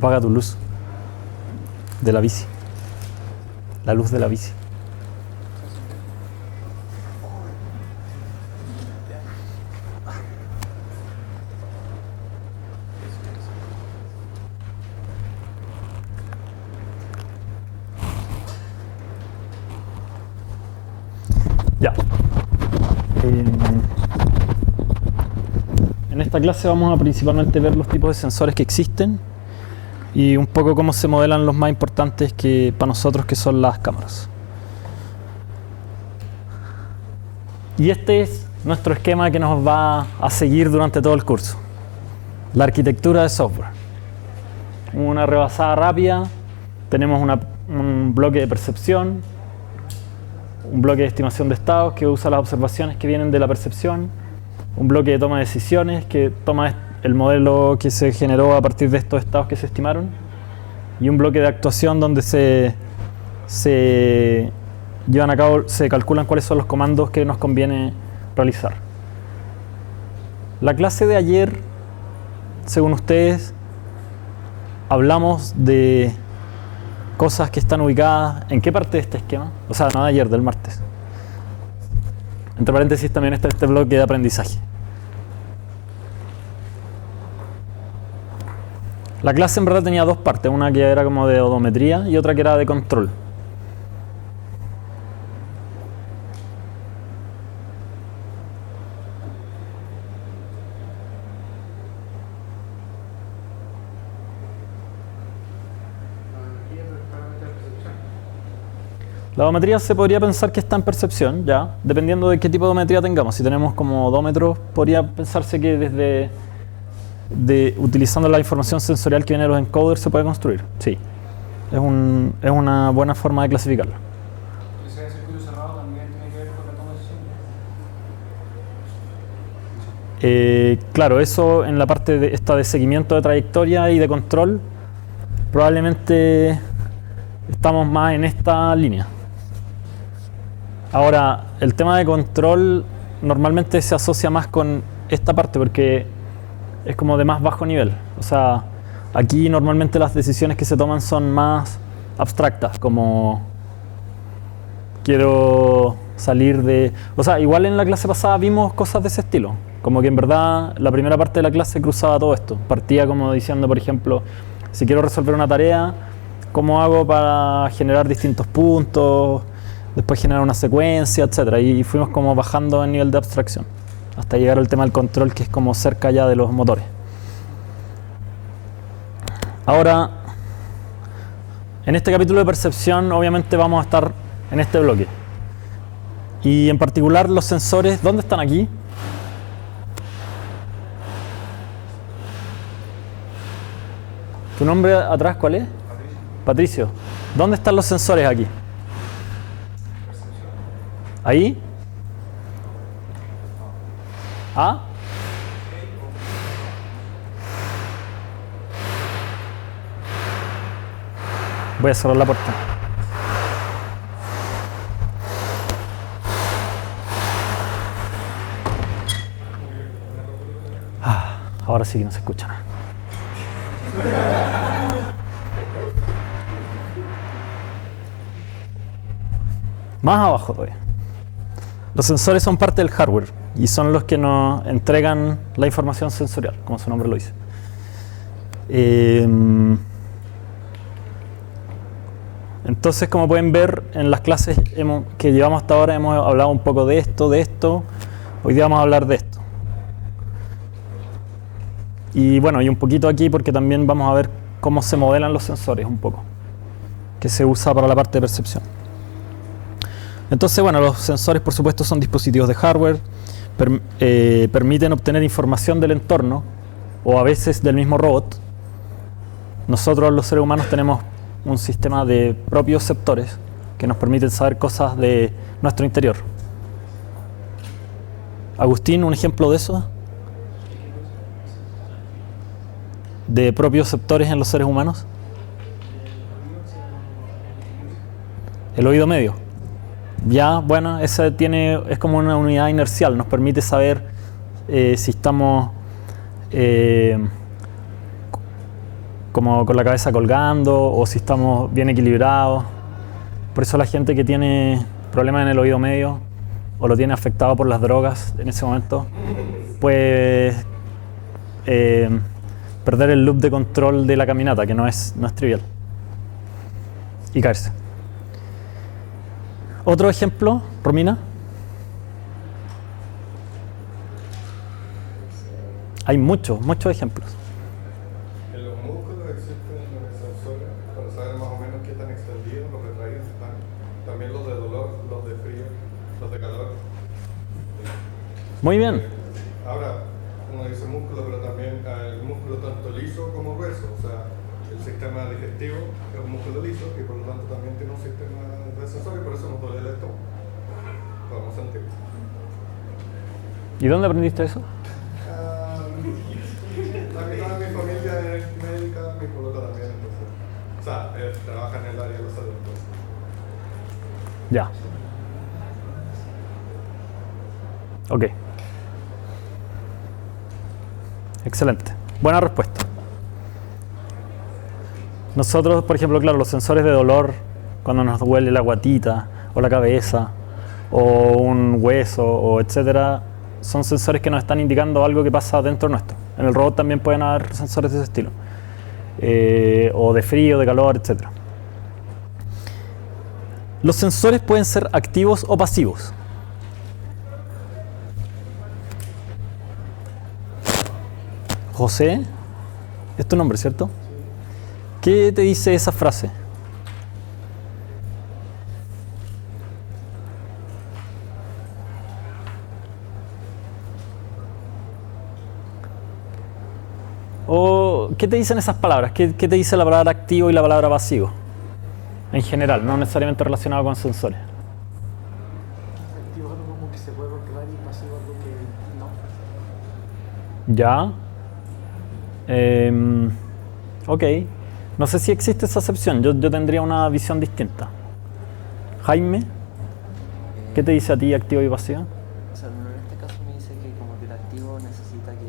Apaga tu luz de la bici. La luz de la bici. Ya. En esta clase vamos a principalmente ver los tipos de sensores que existen y un poco cómo se modelan los más importantes que para nosotros, que son las cámaras. Y este es nuestro esquema que nos va a seguir durante todo el curso. La arquitectura de software. Una rebasada rápida. Tenemos un bloque de percepción, un bloque de estimación de estados que usa las observaciones que vienen de la percepción, un bloque de toma de decisiones que toma el modelo que se generó a partir de estos estados que se estimaron, y un bloque de actuación donde se llevan a cabo, se calculan cuáles son los comandos que nos conviene realizar. La clase de ayer, según ustedes, hablamos de cosas que están ubicadas ¿en qué parte de este esquema? O sea, no de ayer, del martes. Entre paréntesis también está este bloque de aprendizaje. La clase en verdad tenía dos partes, una que era como de odometría y otra que era de control. La odometría se podría pensar que está en percepción, ya, dependiendo de qué tipo de odometría tengamos. Si tenemos como odómetros, podría pensarse que utilizando la información sensorial que viene de los encoders se puede construir. Sí, es una buena forma de clasificarlo. ¿Ese circuito cerrado también tiene que ver con la toma de decisiones? Claro, eso en la parte de seguimiento de trayectoria y de control, probablemente estamos más en esta línea. Ahora, el tema de control normalmente se asocia más con esta parte porque es como de más bajo nivel. O sea, aquí normalmente las decisiones que se toman son más abstractas, como quiero salir de... O sea, igual en la clase pasada vimos cosas de ese estilo. Como que en verdad la primera parte de la clase cruzaba todo esto. Partía como diciendo, por ejemplo, si quiero resolver una tarea, ¿cómo hago para generar distintos puntos? Después generar una secuencia, etc. Y fuimos como bajando el nivel de abstracción hasta llegar al tema del control, que es como cerca ya de los motores. Ahora, en este capítulo de percepción, obviamente vamos a estar en este bloque. Y en particular los sensores, ¿dónde están aquí? ¿Tu nombre atrás cuál es? Patricio. ¿Dónde están los sensores aquí? ¿Ahí? ¿Ah? Voy a cerrar la puerta. Ahora sí que no se escucha nada. Más abajo todavía. Los sensores son parte del hardware y son los que nos entregan la información sensorial, como su nombre lo dice. Entonces, como pueden ver, en las clases que llevamos hasta ahora hemos hablado un poco de esto. Hoy día vamos a hablar de esto. Y bueno, y un poquito aquí porque también vamos a ver cómo se modelan los sensores un poco, que se usa para la parte de percepción. Entonces, bueno, los sensores por supuesto son dispositivos de hardware, permiten obtener información del entorno o a veces del mismo robot. Nosotros los seres humanos tenemos un sistema de propioceptores que nos permiten saber cosas de nuestro interior. Agustín, ¿un ejemplo de eso? ¿De propioceptores en los seres humanos? El oído medio. Ya, bueno, ese es como una unidad inercial, nos permite saber si estamos como con la cabeza colgando o si estamos bien equilibrados. Por eso la gente que tiene problemas en el oído medio o lo tiene afectado por las drogas en ese momento puede perder el loop de control de la caminata, que no es trivial, y caerse. Otro ejemplo, Romina. Hay muchos ejemplos. En los músculos existen sensores para saber más o menos qué tan extendidos, los retraídos están. También los de dolor, los de frío, los de calor. Muy bien. Ahora, uno dice músculo, pero también el músculo tanto liso como grueso. O sea, el sistema digestivo es un músculo liso y por lo tanto también tiene un sistema de sensores y por eso nos duele el estómago. Podemos sentir. ¿Y dónde aprendiste eso? La mitad de mi familia es médica, mi polota también, entonces. O sea, trabaja en el área de la salud. Entonces. Ya. Ok. Excelente. Buena respuesta. Nosotros, por ejemplo, claro, los sensores de dolor, cuando nos duele la guatita o la cabeza o un hueso o etcétera, son sensores que nos están indicando algo que pasa dentro nuestro. En el robot también pueden haber sensores de ese estilo. O de frío, de calor, etcétera. Los sensores pueden ser activos o pasivos. José, es tu nombre, ¿cierto? ¿Qué te dice esa frase? ¿O qué te dicen esas palabras? ¿Qué te dice la palabra activo y la palabra pasivo? En general, no necesariamente relacionado con sensores. Activo es algo como que se puede controlar y pasivo algo que no. Ya. Ok. No sé si existe esa acepción. Yo tendría una visión distinta. Jaime, ¿qué te dice a ti activo y pasivo? O sea, en este caso me dice que como que el activo necesita que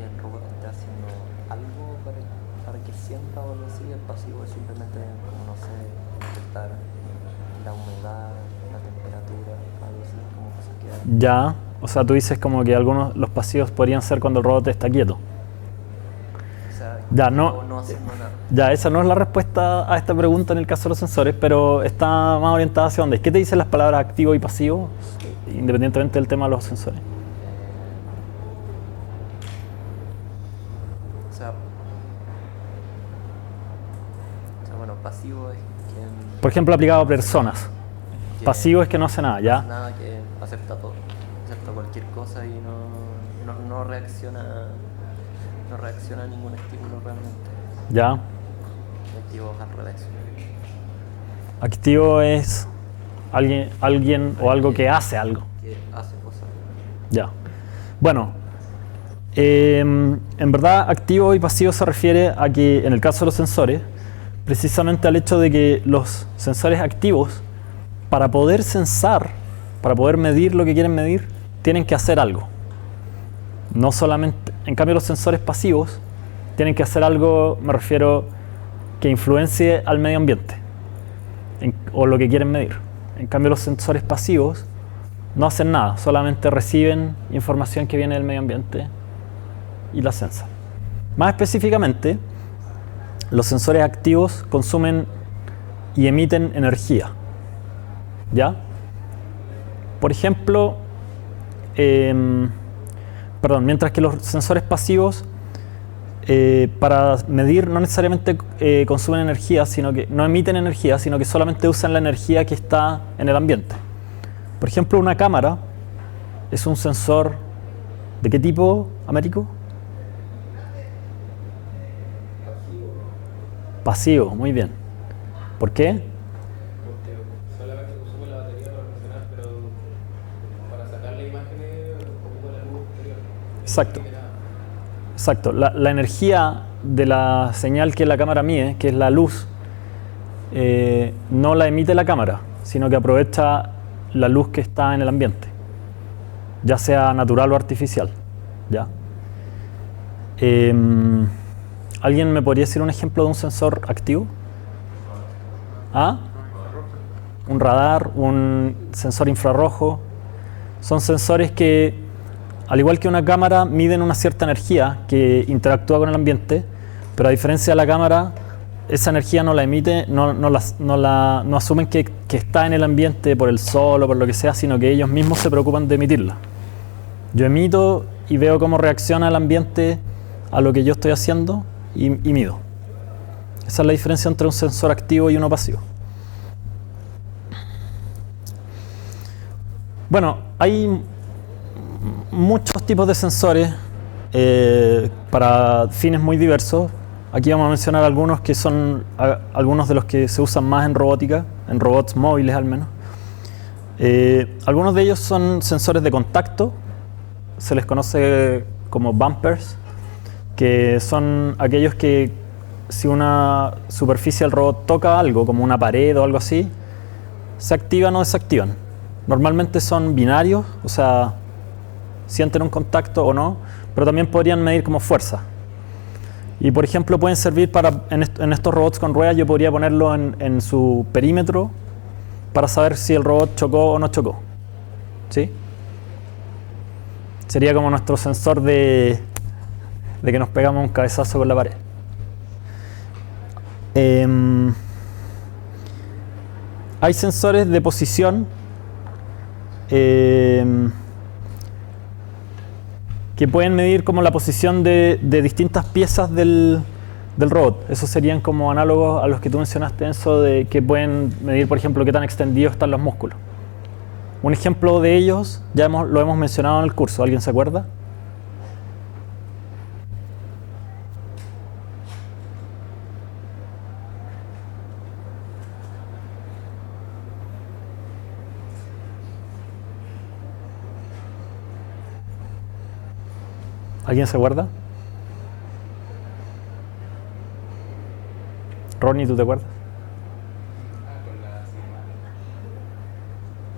el robot esté haciendo algo para que sienta o algo así. El pasivo es simplemente, como no sé, detectar la humedad, la temperatura, algo así, como cosas que hay. Ya. O sea, tú dices como que los pasivos podrían ser cuando el robot está quieto. O sea, Ya, no haciendo nada. Ya, esa no es la respuesta a esta pregunta en el caso de los sensores, pero está más orientada hacia dónde. ¿Qué te dicen las palabras activo y pasivo, independientemente del tema de los sensores? O sea, bueno, pasivo es quien Por ejemplo, aplicado a personas. que Pasivo es que no hace nada, no hace ¿ya? nada, que acepta todo, acepta cualquier cosa y no reacciona a ningún estímulo realmente. ¿Ya? El activo es al revés. Activo es alguien o algo que hace algo. Que hace cosas. Ya. Bueno, en verdad activo y pasivo se refiere a que en el caso de los sensores, precisamente al hecho de que los sensores activos, para poder sensar, para poder medir lo que quieren medir, tienen que hacer algo. No solamente, en cambio los sensores pasivos tienen que hacer algo, me refiero, que influencie al medio ambiente o lo que quieren medir. En cambio los sensores pasivos no hacen nada, solamente reciben información que viene del medio ambiente y la sensan. Más específicamente, los sensores activos consumen y emiten energía. ¿Ya? Por ejemplo, mientras que los sensores pasivos para medir no necesariamente consumen energía, sino que no emiten energía, sino que solamente usan la energía que está en el ambiente. Por ejemplo, una cámara es un sensor ¿de qué tipo, Américo? Pasivo, muy bien. ¿Por qué? Porque solamente consume la batería para funcionar, pero para sacarle imágenes ocupa la luz exterior. Exacto. Exacto. La energía de la señal que la cámara mide, que es la luz, no la emite la cámara, sino que aprovecha la luz que está en el ambiente, ya sea natural o artificial. ¿Ya? ¿Alguien me podría decir un ejemplo de un sensor activo? ¿Ah? Un radar, un sensor infrarrojo. Son sensores que, al igual que una cámara, miden una cierta energía que interactúa con el ambiente, pero a diferencia de la cámara, esa energía no la emite, no asumen que está en el ambiente por el sol o por lo que sea, sino que ellos mismos se preocupan de emitirla. Yo emito y veo cómo reacciona el ambiente a lo que yo estoy haciendo y mido. Esa es la diferencia entre un sensor activo y uno pasivo. Bueno, hay muchos tipos de sensores para fines muy diversos. Aquí vamos a mencionar algunos que son algunos de los que se usan más en robótica, en robots móviles al menos. Algunos de ellos son sensores de contacto, se les conoce como bumpers, que son aquellos que si una superficie del robot toca algo, como una pared o algo así, se activan o desactivan. Normalmente son binarios, o sea, sienten un contacto o no, pero también podrían medir como fuerza. Y por ejemplo pueden servir en estos robots con ruedas, yo podría ponerlo en su perímetro para saber si el robot chocó o no chocó. ¿Sí? Sería como nuestro sensor de que nos pegamos un cabezazo con la pared. Hay sensores de posición que pueden medir como la posición de distintas piezas del robot. Esos serían como análogos a los que tú mencionaste, Enzo, de que pueden medir, por ejemplo, qué tan extendidos están los músculos. Un ejemplo de ellos, lo hemos mencionado en el curso, ¿alguien se acuerda? ¿Alguien se acuerda? Ronnie, ¿tú te acuerdas?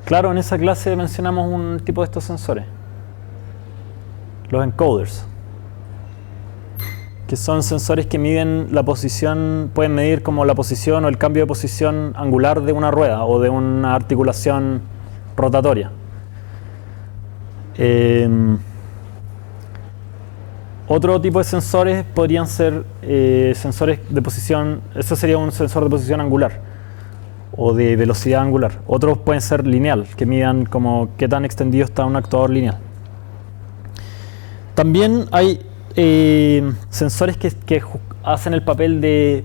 Claro, en esa clase mencionamos un tipo de estos sensores. Los encoders. Que son sensores que miden la posición, pueden medir como la posición o el cambio de posición angular de una rueda o de una articulación rotatoria. Otro tipo de sensores podrían ser sensores de posición, eso sería un sensor de posición angular o de velocidad angular. Otros pueden ser lineal, que midan como qué tan extendido está un actuador lineal. También hay sensores que hacen el papel de,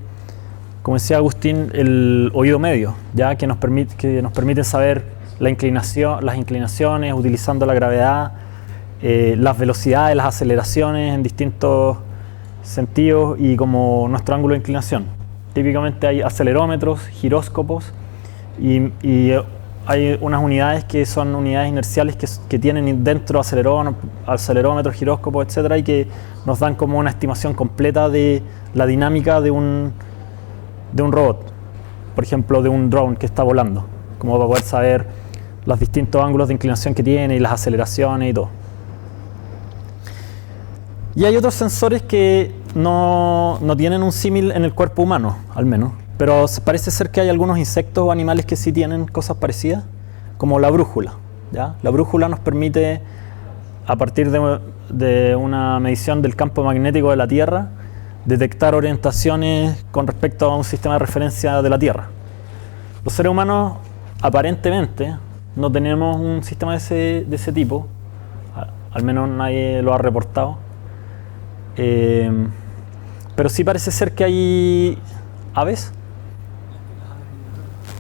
como decía Agustín, el oído medio, ¿ya? Que nos permiten saber las inclinaciones utilizando la gravedad, las velocidades, las aceleraciones en distintos sentidos y como nuestro ángulo de inclinación. Típicamente hay acelerómetros, giróscopos y hay unas unidades que son unidades inerciales que tienen dentro acelerómetros, giróscopos, etcétera, y que nos dan como una estimación completa de la dinámica de un robot, por ejemplo de un drone que está volando, como para poder saber los distintos ángulos de inclinación que tiene y las aceleraciones y todo. Y hay otros sensores que no tienen un símil en el cuerpo humano, al menos, pero parece ser que hay algunos insectos o animales que sí tienen cosas parecidas, como la brújula, ¿ya? La brújula nos permite, a partir de una medición del campo magnético de la Tierra, detectar orientaciones con respecto a un sistema de referencia de la Tierra. Los seres humanos, aparentemente, no tenemos un sistema de ese tipo, al menos nadie lo ha reportado. Pero sí parece ser que hay aves.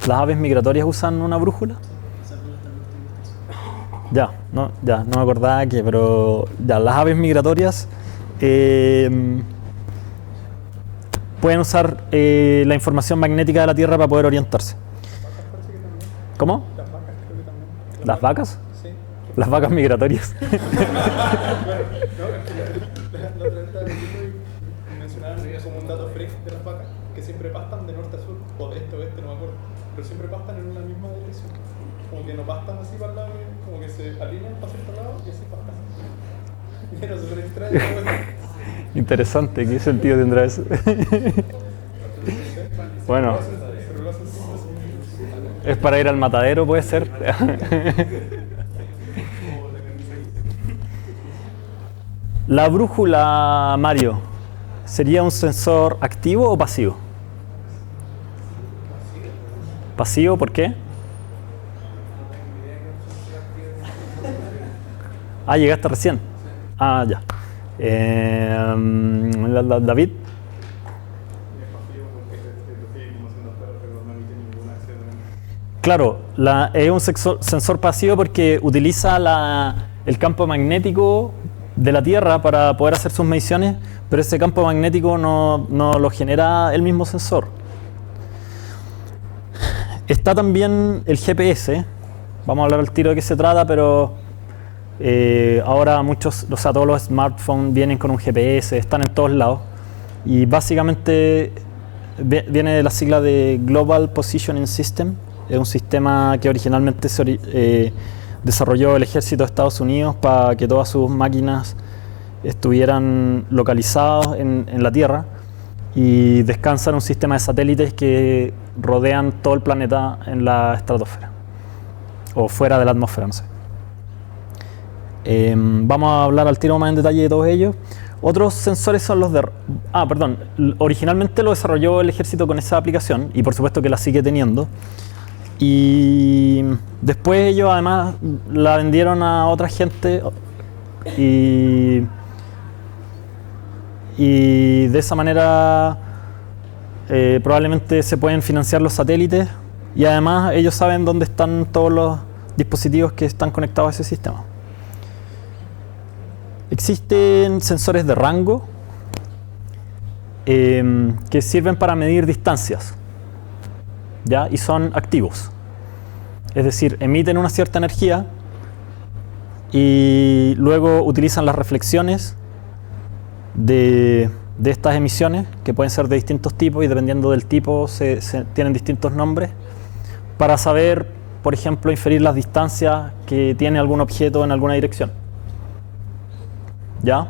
¿Las aves migratorias usan una brújula? Ya, no me acordaba pero ya, las aves migratorias pueden usar la información magnética de la Tierra para poder orientarse. ¿Cómo? Las vacas creo que también. ¿Las vacas? Sí. Las vacas migratorias. No, es que la otra vez estaba leyendo y mencionaban como un dato freak de las vacas, que siempre pastan de norte a sur, o de este a oeste, no me acuerdo, pero siempre pastan en una misma dirección. Como que no pastan así para el lado, como que se alinean para cierto lado y así pastan. Y era súper extraño. Interesante, ¿qué sentido tendrá eso? Bueno, es para ir al matadero, puede ser. La brújula, Mario, ¿sería un sensor activo o pasivo? ¿Pasivo? ¿Por qué? Ah, llegaste recién. Ah, ya. David. Claro, es un sensor pasivo porque utiliza el campo magnético de la Tierra para poder hacer sus mediciones, pero ese campo magnético no lo genera el mismo sensor. Está también el GPS. Vamos a hablar al tiro de qué se trata, pero ahora todos los smartphones vienen con un GPS, están en todos lados. Y básicamente viene de la sigla de Global Positioning System. Es un sistema que originalmente desarrolló el ejército de Estados Unidos para que todas sus máquinas estuvieran localizadas en la Tierra y descansan en un sistema de satélites que rodean todo el planeta en la estratosfera o fuera de la atmósfera, no sé. Vamos a hablar al tiro más en detalle de todos ellos. Otros sensores son los de... originalmente lo desarrolló el ejército con esa aplicación y por supuesto que la sigue teniendo. Y después ellos además la vendieron a otra gente y de esa manera probablemente se pueden financiar los satélites y además ellos saben dónde están todos los dispositivos que están conectados a ese sistema. Existen sensores de rango que sirven para medir distancias, ¿ya? Y son activos. Es decir, emiten una cierta energía y luego utilizan las reflexiones de estas emisiones, que pueden ser de distintos tipos y dependiendo del tipo tienen distintos nombres, para saber, por ejemplo, inferir las distancias que tiene algún objeto en alguna dirección. ¿Ya?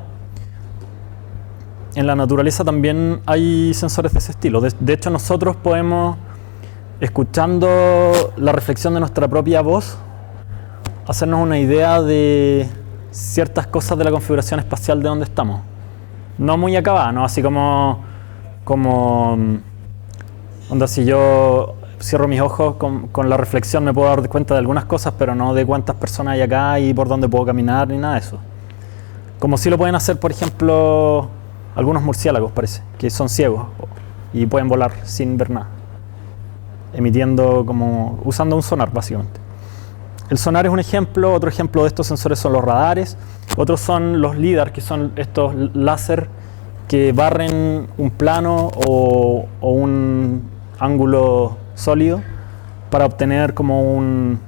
En la naturaleza también hay sensores de ese estilo. De hecho, nosotros podemos, escuchando la reflexión de nuestra propia voz, hacernos una idea de ciertas cosas de la configuración espacial de donde estamos. No muy acabada, ¿no? Así como onda, si yo cierro mis ojos con la reflexión me puedo dar cuenta de algunas cosas, pero no de cuántas personas hay acá y por dónde puedo caminar ni nada de eso. Como si lo pueden hacer, por ejemplo, algunos murciélagos, parece, que son ciegos y pueden volar sin ver nada, usando un sonar, básicamente. El sonar es un ejemplo. Otro ejemplo de estos sensores son los radares. Otros son los LIDAR, que son estos láser que barren un plano o un ángulo sólido para obtener en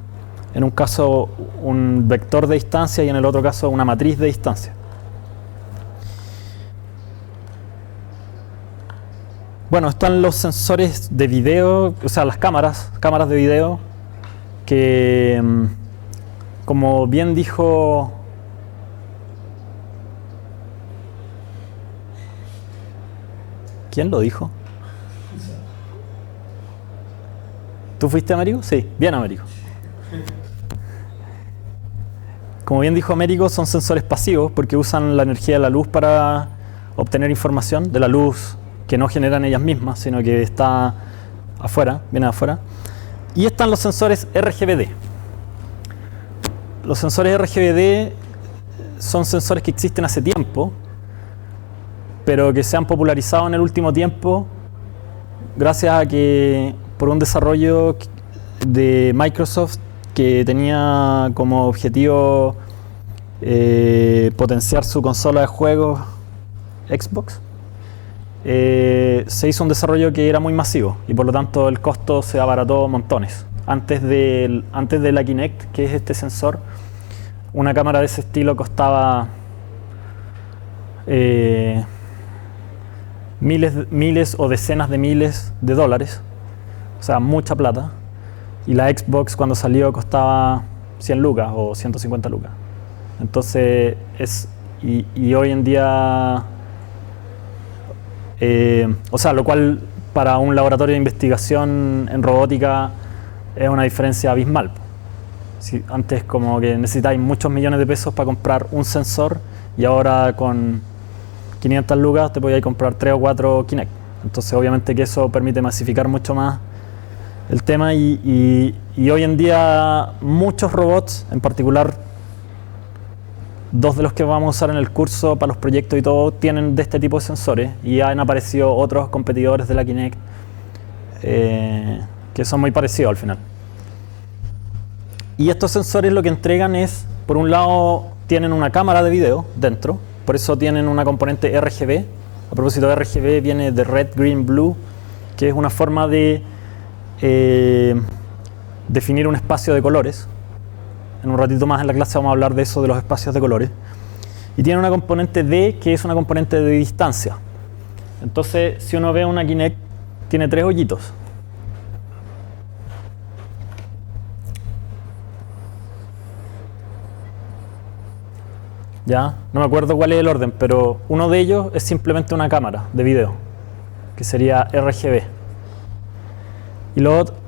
un caso un vector de distancia y en el otro caso una matriz de distancia. Bueno, están los sensores de video, o sea, las cámaras de video, que, como bien dijo ¿quién lo dijo? ¿Tú fuiste, Américo? Sí, bien, Américo. Como bien dijo Américo, son sensores pasivos porque usan la energía de la luz para obtener información, de la luz que no generan ellas mismas, sino que está afuera, viene de afuera. Y están los sensores RGBD. Los sensores RGBD son sensores que existen hace tiempo, pero que se han popularizado en el último tiempo gracias a que por un desarrollo de Microsoft que tenía como objetivo potenciar su consola de juegos Xbox. Se hizo un desarrollo que era muy masivo y por lo tanto el costo se abarató montones. Antes de la Kinect, que es este sensor, una cámara de ese estilo costaba miles o decenas de miles de dólares, o sea, mucha plata. Y la Xbox cuando salió costaba 100 lucas o 150 lucas. Entonces, y hoy en día O sea, lo cual para un laboratorio de investigación en robótica es una diferencia abismal. Si antes como que necesitáis muchos millones de pesos para comprar un sensor y ahora con 500 lucas te podíais comprar 3 o 4 Kinect. Entonces obviamente que eso permite masificar mucho más el tema y hoy en día muchos robots, en particular 2 de los que vamos a usar en el curso para los proyectos y todo, tienen de este tipo de sensores y han aparecido otros competidores de la Kinect que son muy parecidos al final. Y estos sensores lo que entregan es, por un lado, tienen una cámara de video dentro, por eso tienen una componente RGB. A propósito, RGB viene de Red, Green, Blue, que es una forma de definir un espacio de colores. En un ratito más en la clase vamos a hablar de eso, de los espacios de colores. Y tiene una componente D, que es una componente de distancia. Entonces, si uno ve una Kinect, tiene 3 hoyitos. ¿Ya? No me acuerdo cuál es el orden, pero uno de ellos es simplemente una cámara de video, que sería RGB.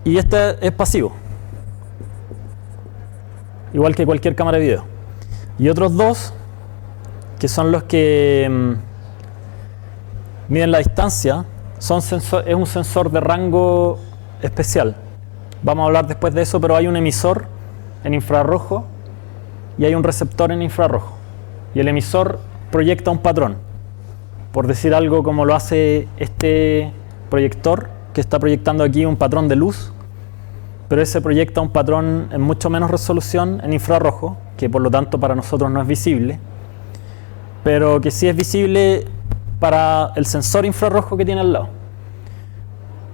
Y este es pasivo, igual que cualquier cámara de video. Y otros 2, que son los que miden la distancia, es un sensor de rango especial. Vamos a hablar después de eso, pero hay un emisor en infrarrojo y hay un receptor en infrarrojo. Y el emisor proyecta un patrón, por decir algo como lo hace este proyector, que está proyectando aquí un patrón de luz, pero ese proyecta un patrón en mucho menos resolución en infrarrojo, que por lo tanto para nosotros no es visible, pero que sí es visible para el sensor infrarrojo que tiene al lado.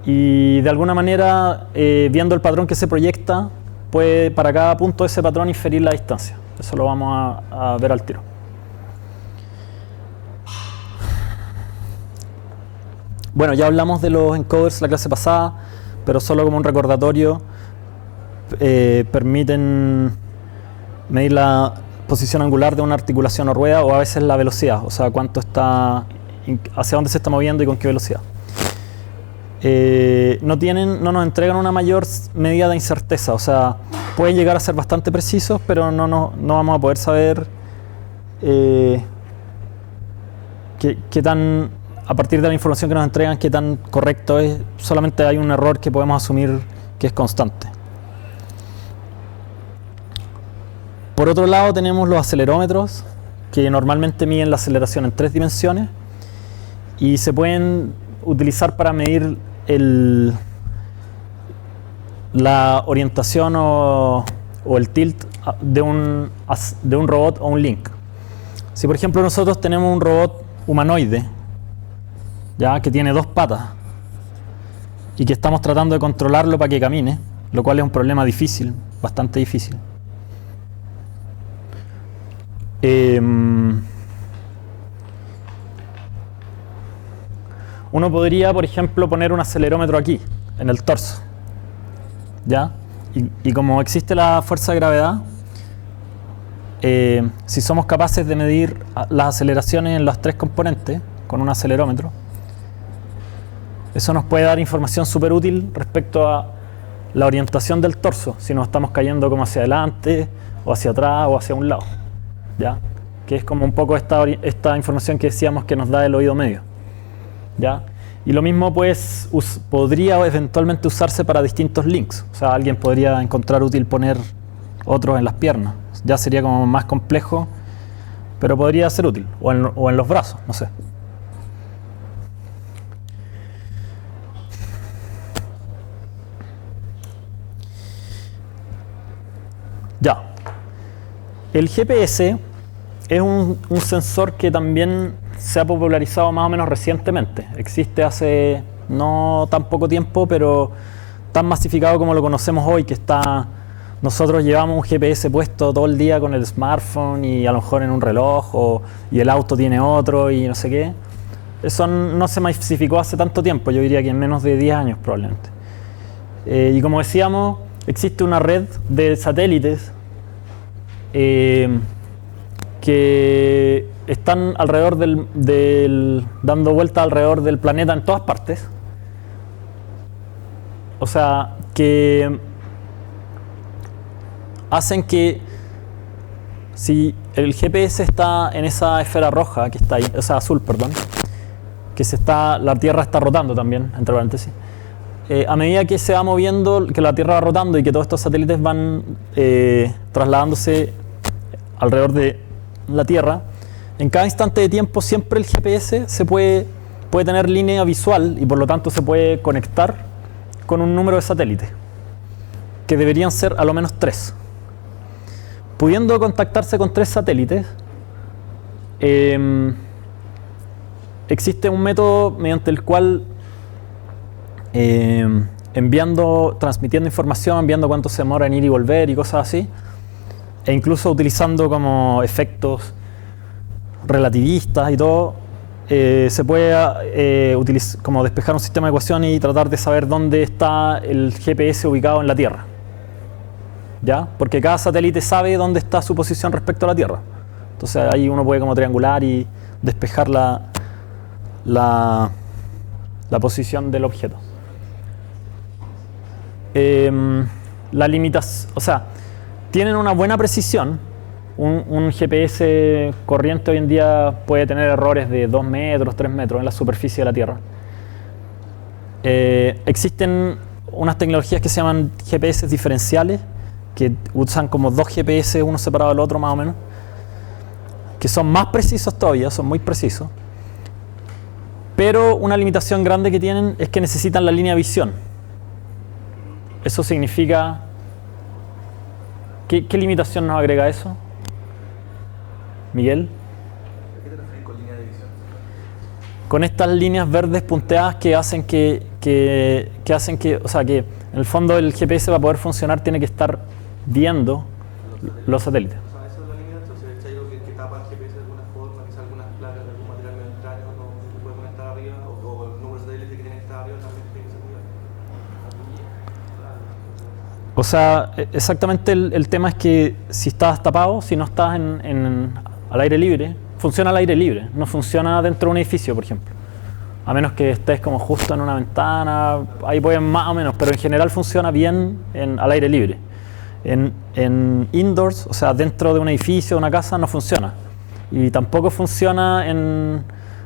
Y de alguna manera, viendo el patrón que se proyecta, puede para cada punto de ese patrón inferir la distancia. Eso lo vamos a ver al tiro. Bueno, ya hablamos de los encoders la clase pasada, pero solo como un recordatorio, permiten medir la posición angular de una articulación o rueda, o a veces la velocidad, o sea, hacia dónde se está moviendo y con qué velocidad. No nos entregan una mayor medida de incerteza, o sea, pueden llegar a ser bastante precisos, pero no vamos a poder saber qué tan, a partir de la información que nos entregan, qué tan correcto es. Solamente hay un error que podemos asumir que es constante. Por otro lado tenemos los acelerómetros, que normalmente miden la aceleración en 3 dimensiones y se pueden utilizar para medir la orientación o el tilt de un robot o un link. Si por ejemplo nosotros tenemos un robot humanoide, ya que tiene 2 patas y que estamos tratando de controlarlo para que camine, lo cual es un problema difícil, bastante difícil. Uno podría, por ejemplo, poner un acelerómetro aquí, en el torso, ¿ya? Y como existe la fuerza de gravedad, si somos capaces de medir las aceleraciones en las 3 componentes con un acelerómetro, eso nos puede dar información súper útil respecto a la orientación del torso, si nos estamos cayendo como hacia adelante, o hacia atrás, o hacia un lado, ¿ya? Que es como un poco esta información que decíamos que nos da el oído medio, ¿ya? Y lo mismo pues podría eventualmente usarse para distintos links. O sea, alguien podría encontrar útil poner otros en las piernas. Ya sería como más complejo, pero podría ser útil. O en los brazos, no sé. Ya. El GPS es un sensor que también se ha popularizado más o menos recientemente. Existe hace no tan poco tiempo, pero tan masificado como lo conocemos hoy, que nosotros llevamos un GPS puesto todo el día con el smartphone y a lo mejor en un reloj, y el auto tiene otro y no sé qué. Eso no se masificó hace tanto tiempo, yo diría que en menos de 10 años probablemente. Y como decíamos, existe una red de satélites que están alrededor dando vuelta alrededor del planeta en todas partes. O sea, que hacen que si el GPS está en esa esfera roja que está ahí, o sea, azul, perdón, la Tierra está rotando también, entre paréntesis. A medida que se va moviendo, que la Tierra va rotando y que todos estos satélites van trasladándose alrededor de la Tierra, en cada instante de tiempo siempre el GPS puede tener línea visual y por lo tanto se puede conectar con un número de satélites, que deberían ser a lo menos 3. Pudiendo contactarse con 3 satélites, existe un método mediante el cual transmitiendo información, viendo cuánto se demora en ir y volver y cosas así, e incluso utilizando como efectos relativistas y todo, se puede como despejar un sistema de ecuación y tratar de saber dónde está el GPS ubicado en la Tierra. ¿Ya? Porque cada satélite sabe dónde está su posición respecto a la Tierra. Entonces ahí uno puede como triangular y despejar la posición del objeto. La limitación, o sea, tienen una buena precisión. Un GPS corriente hoy en día puede tener errores de 2 metros, 3 metros en la superficie de la Tierra. Existen unas tecnologías que se llaman GPS diferenciales, que usan como 2 GPS, uno separado del otro más o menos, que son más precisos todavía, son muy precisos. Pero una limitación grande que tienen es que necesitan la línea de visión. Eso significa... ¿Qué limitación nos agrega eso? Miguel. ¿A qué te refieres con línea de visión? Con estas líneas verdes punteadas que hacen que o sea, que en el fondo el GPS para poder funcionar tiene que estar viendo los satélites. O sea, eso es la línea, entonces hay algo que tapa el GPS de alguna forma, quizás algunas placas de algún material extraño no se puede conectar arriba, o el número de satélites que tienen que estar arriba también tiene que ser muy alto. O sea, exactamente el tema es que si estás tapado, si no estás al aire libre, funciona al aire libre, no funciona dentro de un edificio, por ejemplo. A menos que estés como justo en una ventana, ahí pueden más o menos, pero en general funciona bien al aire libre. En indoors, o sea, dentro de un edificio, de una casa, no funciona. Y tampoco funciona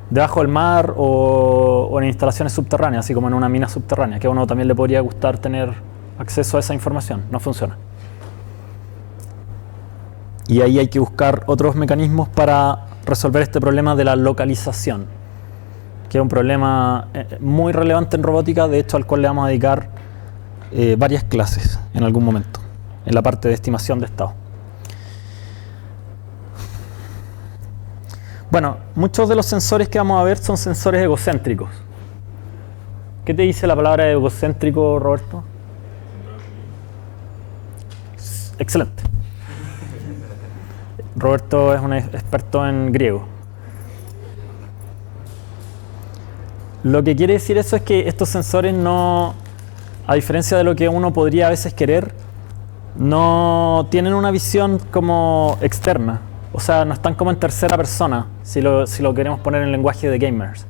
debajo del mar o en instalaciones subterráneas, así como en una mina subterránea, que a uno también le podría gustar tener acceso a esa información. No funciona. Y ahí hay que buscar otros mecanismos para resolver este problema de la localización, que es un problema muy relevante en robótica, de hecho al cual le vamos a dedicar varias clases en algún momento, en la parte de estimación de estado. Bueno, muchos de los sensores que vamos a ver son sensores egocéntricos. ¿Qué te dice la palabra egocéntrico, Roberto? Excelente. Roberto es un experto en griego. Lo que quiere decir eso es que estos sensores no, a diferencia de lo que uno podría a veces querer, no tienen una visión como externa. O sea, no están como en tercera persona, si lo queremos poner en lenguaje de gamers.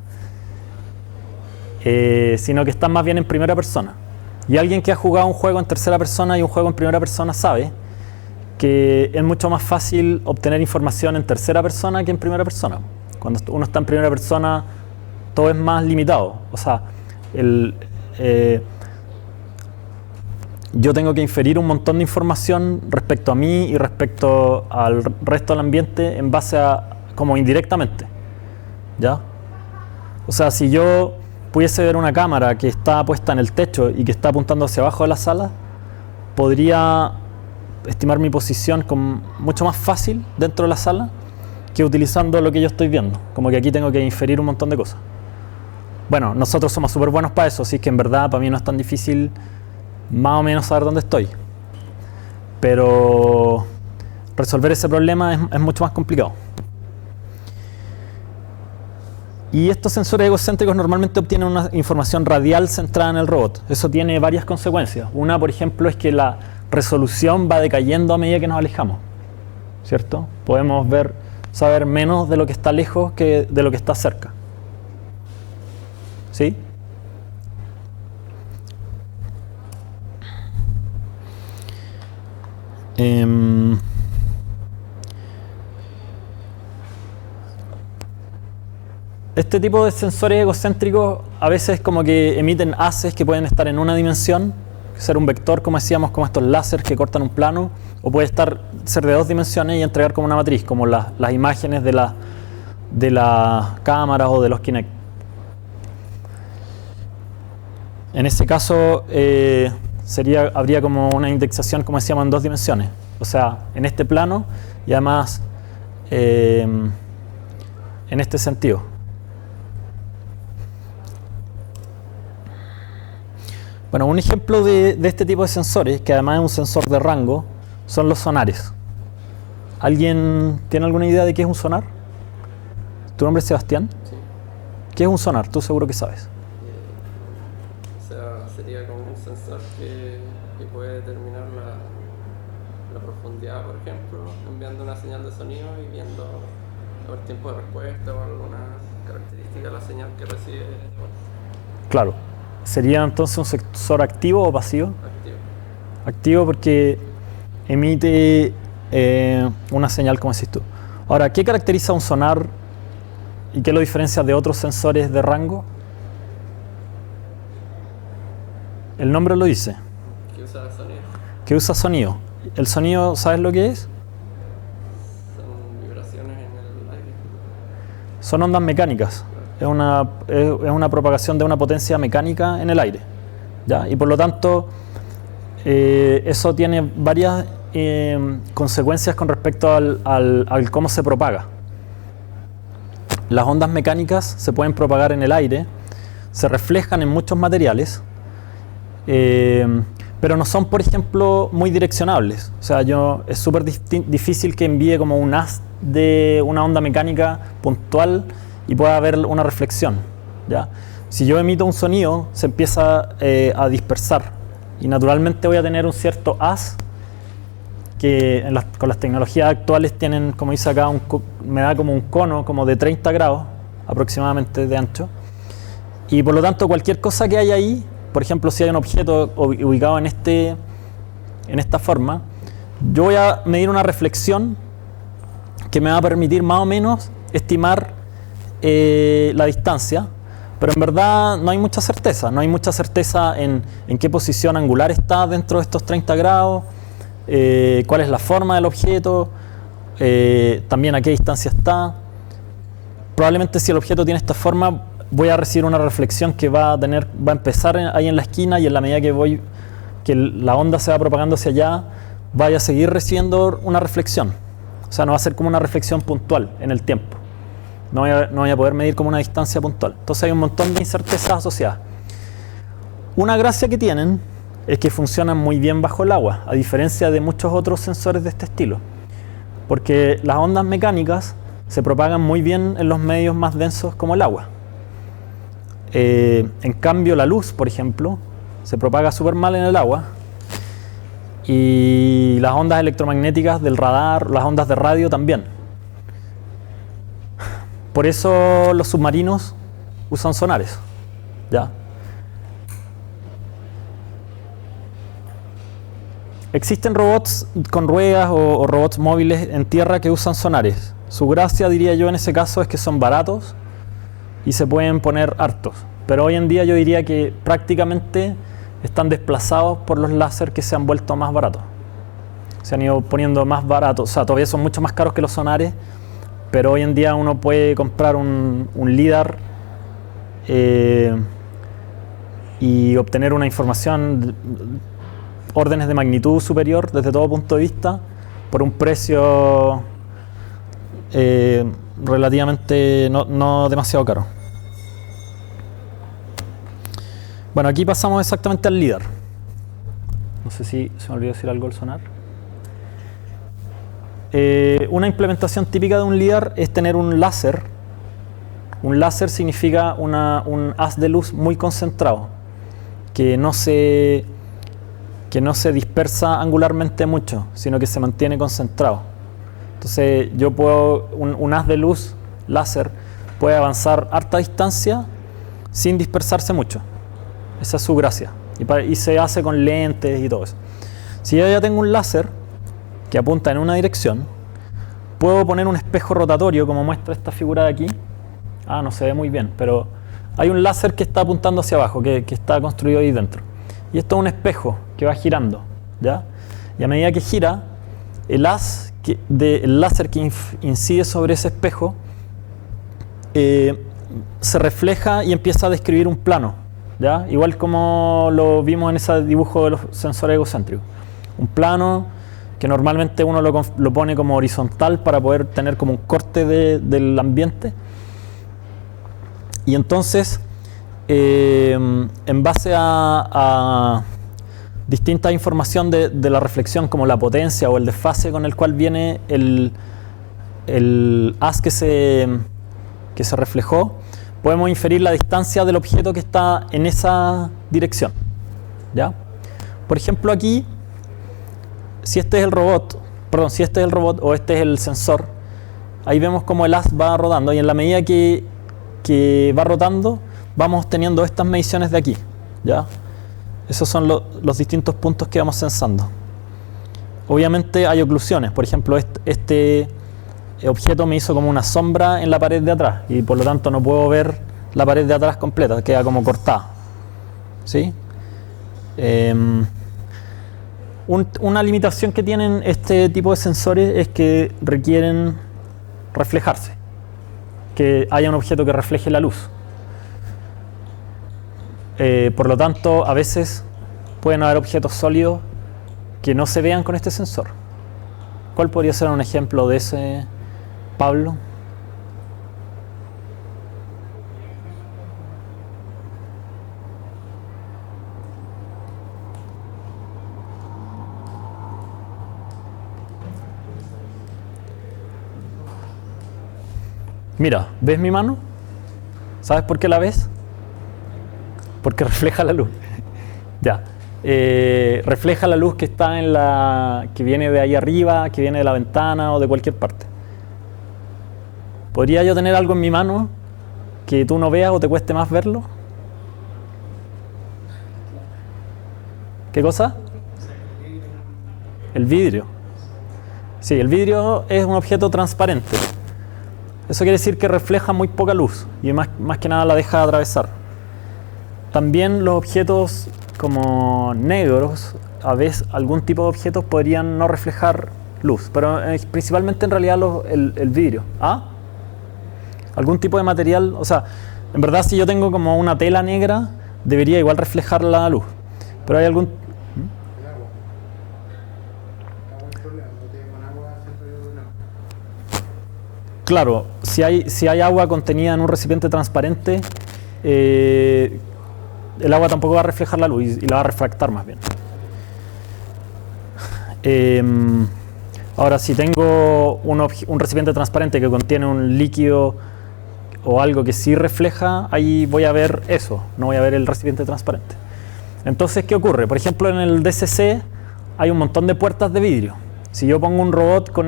Sino que están más bien en primera persona. Y alguien que ha jugado un juego en tercera persona y un juego en primera persona sabe que es mucho más fácil obtener información en tercera persona que en primera persona. Cuando uno está en primera persona, todo es más limitado. O sea, yo tengo que inferir un montón de información respecto a mí y respecto al resto del ambiente en base a, como indirectamente, ¿ya? O sea, si yo pudiese ver una cámara que está puesta en el techo y que está apuntando hacia abajo de la sala, podría estimar mi posición mucho más fácil dentro de la sala que utilizando lo que yo estoy viendo. Como que aquí tengo que inferir un montón de cosas. Bueno, nosotros somos súper buenos para eso, así que en verdad para mí no es tan difícil más o menos saber dónde estoy. Pero resolver ese problema es mucho más complicado. Y estos sensores egocéntricos normalmente obtienen una información radial centrada en el robot. Eso tiene varias consecuencias. Una, por ejemplo, es que la resolución va decayendo a medida que nos alejamos, ¿cierto? Podemos ver, saber menos de lo que está lejos que de lo que está cerca. ¿Sí? Este tipo de sensores egocéntricos a veces como que emiten haces que pueden estar en una dimensión, ser un vector, como decíamos, como estos láseres que cortan un plano, o puede ser de 2 dimensiones y entregar como una matriz, como las imágenes de las cámaras o de los Kinect. En ese caso habría como una indexación, como decíamos, en 2 dimensiones, o sea, en este plano y además en este sentido. Bueno, un ejemplo de este tipo de sensores, que además es un sensor de rango, son los sonares. ¿Alguien tiene alguna idea de qué es un sonar? ¿Tu nombre es Sebastián? Sí. ¿Qué es un sonar? Tú seguro que sabes. O sea, sería como un sensor que puede determinar la profundidad, por ejemplo, enviando una señal de sonido y viendo el tiempo de respuesta o alguna característica de la señal que recibe. Claro. ¿Sería entonces un sensor activo o pasivo? Activo. Activo porque emite una señal, como decís tú. Ahora, ¿qué caracteriza un sonar y qué lo diferencia de otros sensores de rango? El nombre lo dice. Que usa sonido. Que usa sonido. ¿El sonido, sabes lo que es? Son vibraciones en el aire. Son ondas mecánicas. Es una propagación de una potencia mecánica en el aire, ¿ya? Y por lo tanto, eso tiene varias consecuencias con respecto al cómo se propaga. Las ondas mecánicas se pueden propagar en el aire, se reflejan en muchos materiales, pero no son, por ejemplo, muy direccionables. O sea, es súper difícil que envíe como un haz de una onda mecánica puntual y pueda haber una reflexión, ¿ya? Si yo emito un sonido, se empieza a dispersar y naturalmente voy a tener un cierto haz que con las tecnologías actuales tienen, como dice acá, me da como un cono como de 30 grados aproximadamente de ancho, y por lo tanto cualquier cosa que haya ahí, por ejemplo, si hay un objeto ubicado en esta forma, yo voy a medir una reflexión que me va a permitir más o menos estimar la distancia, pero en verdad no hay mucha certeza. No hay mucha certeza en qué posición angular está dentro de estos 30 grados, cuál es la forma del objeto, también a qué distancia está. Probablemente si el objeto tiene esta forma, voy a recibir una reflexión que va a empezar ahí en la esquina, y en la medida que la onda se va propagando hacia allá, vaya a seguir recibiendo una reflexión. O sea, no va a ser como una reflexión puntual en el tiempo. No voy a poder medir como una distancia puntual. Entonces hay un montón de incertezas asociadas. Una gracia que tienen es que funcionan muy bien bajo el agua, a diferencia de muchos otros sensores de este estilo. Porque las ondas mecánicas se propagan muy bien en los medios más densos como el agua. En cambio, la luz, por ejemplo, se propaga súper mal en el agua. Y las ondas electromagnéticas del radar, las ondas de radio también. Por eso los submarinos usan sonares, ¿ya? Existen robots con ruedas o robots móviles en tierra que usan sonares. Su gracia, diría yo, en ese caso es que son baratos y se pueden poner hartos. Pero hoy en día yo diría que prácticamente están desplazados por los láser que se han vuelto más baratos. Se han ido poniendo más baratos, o sea, todavía son mucho más caros que los sonares, pero hoy en día uno puede comprar un LIDAR y obtener una información órdenes de magnitud superior desde todo punto de vista por un precio relativamente no demasiado caro. Bueno, aquí pasamos exactamente al LIDAR. No sé si se me olvidó decir algo al sonar. Una implementación típica de un LIDAR es tener un láser. Un láser significa un haz de luz muy concentrado, que no se dispersa angularmente mucho, sino que se mantiene concentrado. Entonces yo puedo, un haz de luz láser puede avanzar harta distancia sin dispersarse mucho. Esa es su gracia. Y se hace con lentes y todo eso. Si yo ya tengo un láser que apunta en una dirección, puedo poner un espejo rotatorio como muestra esta figura de aquí. No se ve muy bien, pero hay un láser que está apuntando hacia abajo, que está construido ahí dentro. Y esto es un espejo que va girando, ¿ya? Y a medida que gira, el láser que incide sobre ese espejo se refleja y empieza a describir un plano, ¿ya? Igual como lo vimos en ese dibujo de los sensores egocéntricos. Un plano que normalmente uno lo pone como horizontal para poder tener como un corte del ambiente. Y entonces, en base a distinta información de la reflexión, como la potencia o el desfase con el cual viene el haz que se reflejó, podemos inferir la distancia del objeto que está en esa dirección, ¿ya? Por ejemplo, aquí, si este es el robot o este es el sensor, ahí vemos como el haz va rodando, y en la medida que va rotando, vamos teniendo estas mediciones de aquí, ¿ya? Esos son los distintos puntos que vamos sensando. Obviamente hay oclusiones. Por ejemplo, este objeto me hizo como una sombra en la pared de atrás y por lo tanto no puedo ver la pared de atrás completa, queda como cortada, ¿sí? Una limitación que tienen este tipo de sensores es que requieren reflejarse, que haya un objeto que refleje la luz. Por lo tanto, a veces pueden haber objetos sólidos que no se vean con este sensor. ¿Cuál podría ser un ejemplo de ese, Pablo? Mira, ¿ves mi mano? ¿Sabes por qué la ves? Porque refleja la luz. Ya. Refleja la luz que está que viene de ahí arriba, que viene de la ventana o de cualquier parte. ¿Podría yo tener algo en mi mano que tú no veas o te cueste más verlo? ¿Qué cosa? El vidrio. Sí, el vidrio es un objeto transparente. Eso quiere decir que refleja muy poca luz y más que nada la deja atravesar. También los objetos como negros, a veces algún tipo de objetos podrían no reflejar luz, pero principalmente en realidad el vidrio. Algún tipo de material, o sea, en verdad si yo tengo como una tela negra, debería igual reflejar la luz, pero hay algún... El agua. Agua es problema, no tiene con agua siempre hay problema. Claro, si hay agua contenida en un recipiente transparente, el agua tampoco va a reflejar la luz y la va a refractar más bien. Ahora, si tengo un recipiente transparente que contiene un líquido o algo que sí refleja, ahí voy a ver eso, no voy a ver el recipiente transparente. Entonces, ¿qué ocurre? Por ejemplo, en el DCC hay un montón de puertas de vidrio. Si yo pongo un robot con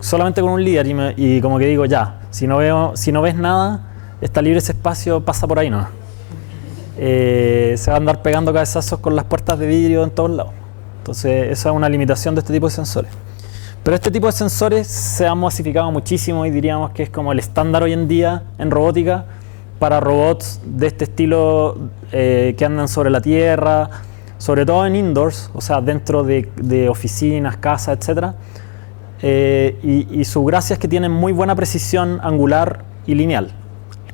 solamente con un LIDAR y como que digo, ya, si no ves nada, está libre ese espacio, pasa por ahí nomás. Se va a andar pegando cabezazos con las puertas de vidrio en todos lados. Entonces, esa es una limitación de este tipo de sensores. Pero este tipo de sensores se han masificado muchísimo y diríamos que es como el estándar hoy en día en robótica para robots de este estilo que andan sobre la tierra, sobre todo en indoors, o sea, dentro de oficinas, casas, etc. Y su gracia es que tienen muy buena precisión angular y lineal.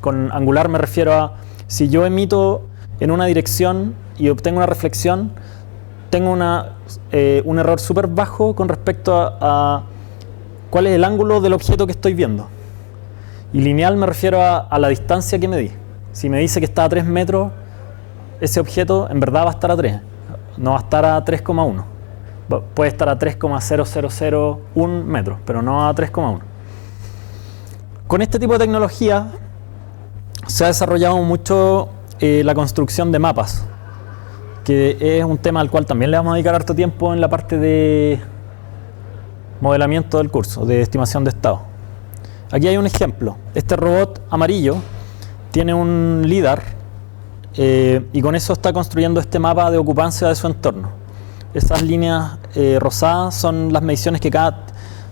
Con angular me refiero a, si yo emito en una dirección y obtengo una reflexión, tengo un error súper bajo con respecto a cuál es el ángulo del objeto que estoy viendo. Y lineal me refiero a la distancia que medí. Si me dice que está a 3 metros, ese objeto en verdad va a estar a 3, no va a estar a 3,1. Puede estar a 3,0001 metros, pero no a 3,1. Con este tipo de tecnología se ha desarrollado mucho la construcción de mapas, que es un tema al cual también le vamos a dedicar harto tiempo en la parte de modelamiento del curso, de estimación de estado. Aquí hay un ejemplo. Este robot amarillo tiene un LIDAR y con eso está construyendo este mapa de ocupancia de su entorno. Esas líneas rosadas son las mediciones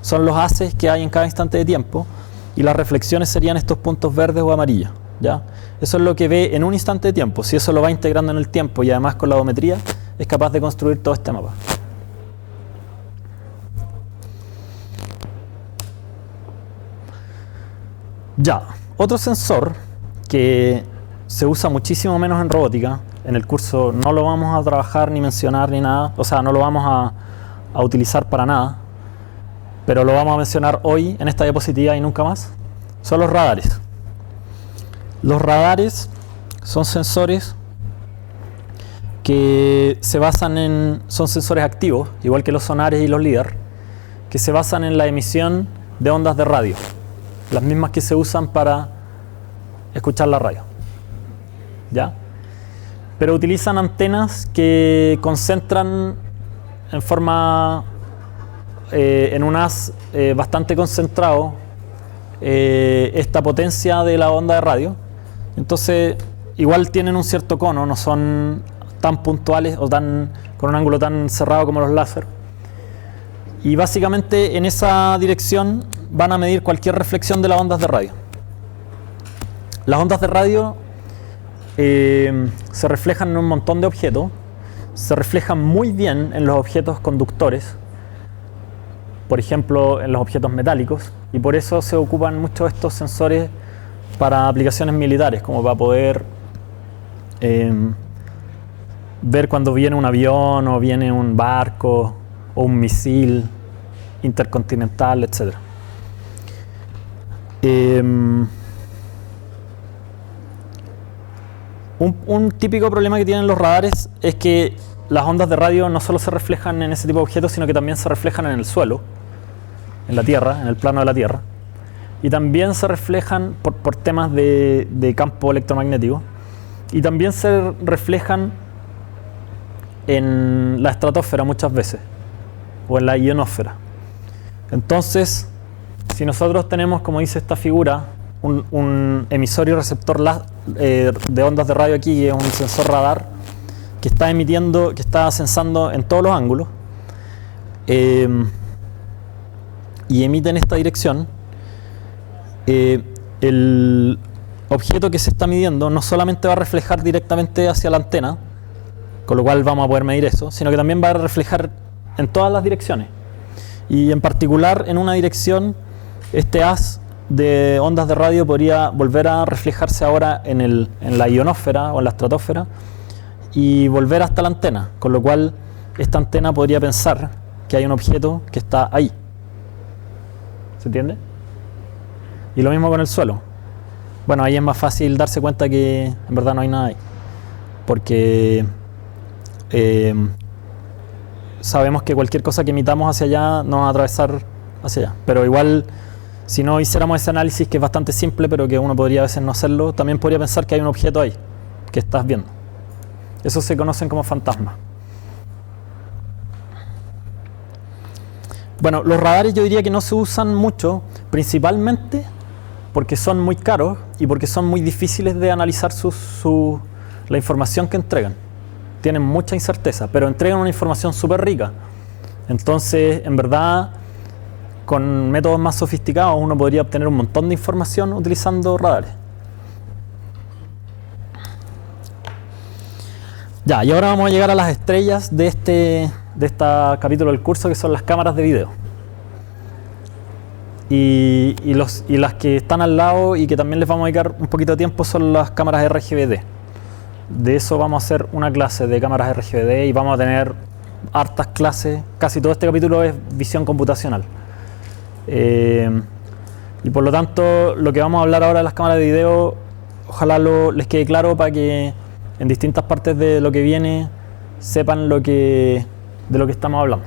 son los haces que hay en cada instante de tiempo, y las reflexiones serían estos puntos verdes o amarillos, ¿ya? Eso es lo que ve en un instante de tiempo. Si eso lo va integrando en el tiempo y además con la odometría, es capaz de construir todo este mapa. Ya, otro sensor que se usa muchísimo menos en robótica, en el curso no lo vamos a trabajar ni mencionar ni nada, o sea, no lo vamos a utilizar para nada, pero lo vamos a mencionar hoy en esta diapositiva y nunca más, son los radares. Los radares son sensores que se basan son sensores activos, igual que los sonares y los LIDAR, que se basan en la emisión de ondas de radio, las mismas que se usan para escuchar la radio, ¿ya? Pero utilizan antenas que concentran en forma, en un haz bastante concentrado, esta potencia de la onda de radio. Entonces, igual tienen un cierto cono, no son tan puntuales o con un ángulo tan cerrado como los láser. Y básicamente en esa dirección van a medir cualquier reflexión de las ondas de radio. Las ondas de radio se reflejan en un montón de objetos, se reflejan muy bien en los objetos conductores, por ejemplo en los objetos metálicos, y por eso se ocupan mucho estos sensores para aplicaciones militares, como para poder ver cuando viene un avión o viene un barco o un misil intercontinental, etc. Un típico problema que tienen los radares es que las ondas de radio no solo se reflejan en ese tipo de objetos, sino que también se reflejan en el suelo, en la Tierra, en el plano de la Tierra. Y también se reflejan por temas de campo electromagnético. Y también se reflejan en la estratosfera muchas veces, o en la ionosfera. Entonces, si nosotros tenemos, como dice esta figura, un emisor y receptor de ondas de radio aquí, que es un sensor radar, que está emitiendo, que está sensando en todos los ángulos, y emite en esta dirección, el objeto que se está midiendo no solamente va a reflejar directamente hacia la antena, con lo cual vamos a poder medir eso, sino que también va a reflejar en todas las direcciones. Y en particular en una dirección, este haz de ondas de radio podría volver a reflejarse ahora en la ionosfera o en la estratosfera y volver hasta la antena, con lo cual esta antena podría pensar que hay un objeto que está ahí. ¿Se entiende? Y lo mismo con el suelo. Bueno, ahí es más fácil darse cuenta que en verdad no hay nada ahí, porque sabemos que cualquier cosa que emitamos hacia allá no va a atravesar hacia allá, pero igual si no hiciéramos ese análisis, que es bastante simple pero que uno podría a veces no hacerlo, también podría pensar que hay un objeto ahí que estás viendo. Eso se conocen como fantasmas. Bueno, los radares yo diría que no se usan mucho, principalmente porque son muy caros y porque son muy difíciles de analizar la información que entregan. Tienen mucha incerteza, pero entregan una información súper rica. Entonces, en verdad, con métodos más sofisticados uno podría obtener un montón de información utilizando radares. Ya, y ahora vamos a llegar a las estrellas de este capítulo del curso, que son las cámaras de video. Y las que están al lado y que también les vamos a dedicar un poquito de tiempo son las cámaras RGBD. De eso vamos a hacer una clase de cámaras RGBD y vamos a tener hartas clases. Casi todo este capítulo es visión computacional. Y por lo tanto, lo que vamos a hablar ahora de las cámaras de video, ojalá les quede claro para que en distintas partes de lo que viene sepan de lo que estamos hablando.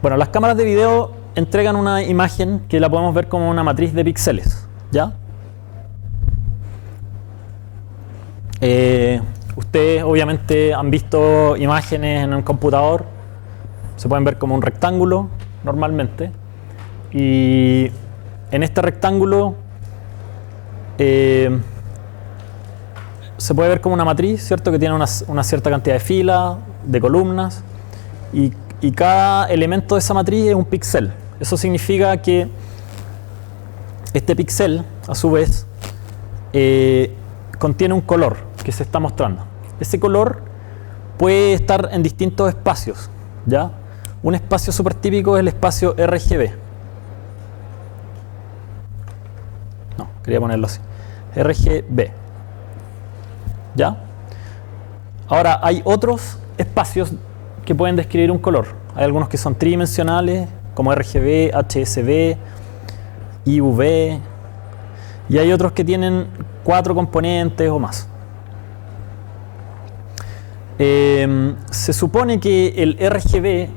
Bueno, las cámaras de video entregan una imagen que la podemos ver como una matriz de píxeles, ¿ya? Ustedes obviamente han visto imágenes en un computador se pueden ver como un rectángulo normalmente, y en este rectángulo se puede ver como una matriz, ¿cierto? Que tiene una cierta cantidad de filas, de columnas, y cada elemento de esa matriz es un píxel. Eso significa que este píxel, a su vez, contiene un color que se está mostrando. Ese color puede estar en distintos espacios, ¿ya? Un espacio súper típico es el espacio RGB. No, quería ponerlo así. RGB. ¿Ya? Ahora, hay otros espacios que pueden describir un color. Hay algunos que son tridimensionales, como RGB, HSV, IUV, y hay otros que tienen 4 componentes o más. Se supone que el RGB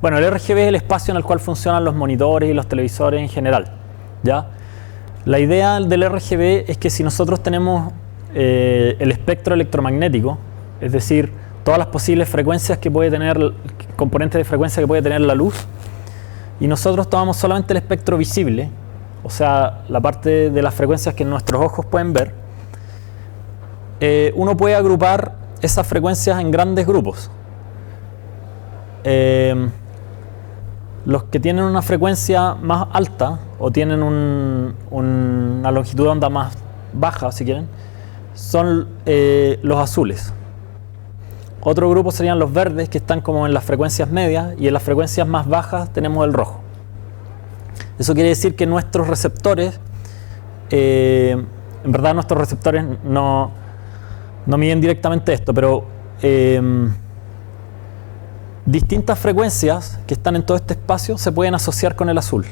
bueno, el RGB es el espacio en el cual funcionan los monitores y los televisores en general, ¿ya? La idea del RGB es que si nosotros tenemos el espectro electromagnético, es decir, todas las posibles frecuencias que puede tener, componentes de frecuencia que puede tener la luz, y nosotros tomamos solamente el espectro visible, o sea, la parte de las frecuencias que nuestros ojos pueden ver, uno puede agrupar esas frecuencias en grandes grupos. Los que tienen una frecuencia más alta o tienen una longitud de onda más baja, si quieren, son los azules. Otro grupo serían los verdes, que están como en las frecuencias medias, y en las frecuencias más bajas tenemos el rojo. Eso quiere decir que nuestros receptores, en verdad nuestros receptores no miden directamente esto, pero distintas frecuencias que están en todo este espacio se pueden asociar con el azul,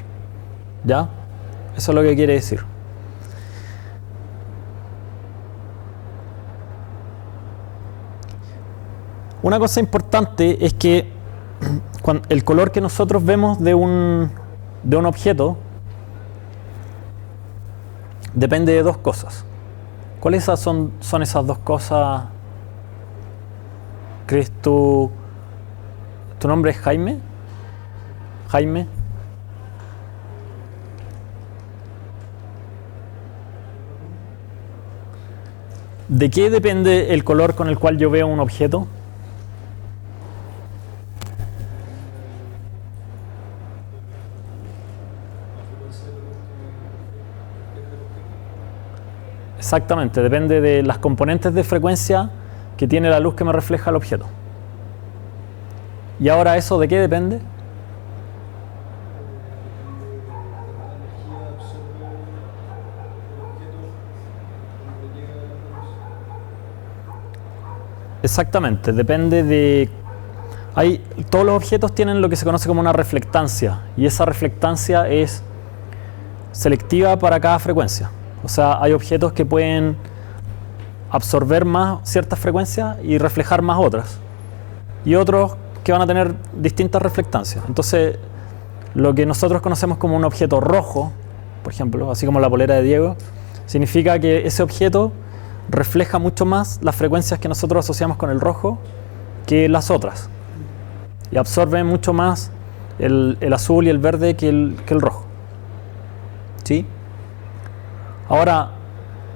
¿ya? Eso es lo que quiere decir. Una cosa importante es que el color que nosotros vemos de un objeto depende de dos cosas. ¿Cuáles son esas dos cosas? ¿Crees tú? ¿Tu nombre es Jaime? ¿Jaime? ¿De qué depende el color con el cual yo veo un objeto? Exactamente, depende de las componentes de frecuencia que tiene la luz que me refleja el objeto. ¿Y ahora eso de qué depende? Exactamente, depende de... todos los objetos tienen lo que se conoce como una reflectancia, y esa reflectancia es selectiva para cada frecuencia. O sea, hay objetos que pueden absorber más ciertas frecuencias y reflejar más otras, y otros que van a tener distintas reflectancias. Entonces, lo que nosotros conocemos como un objeto rojo, por ejemplo, así como la polera de Diego, significa que ese objeto refleja mucho más las frecuencias que nosotros asociamos con el rojo que las otras, y absorbe mucho más el azul y el verde que el rojo. ¿Sí? Ahora,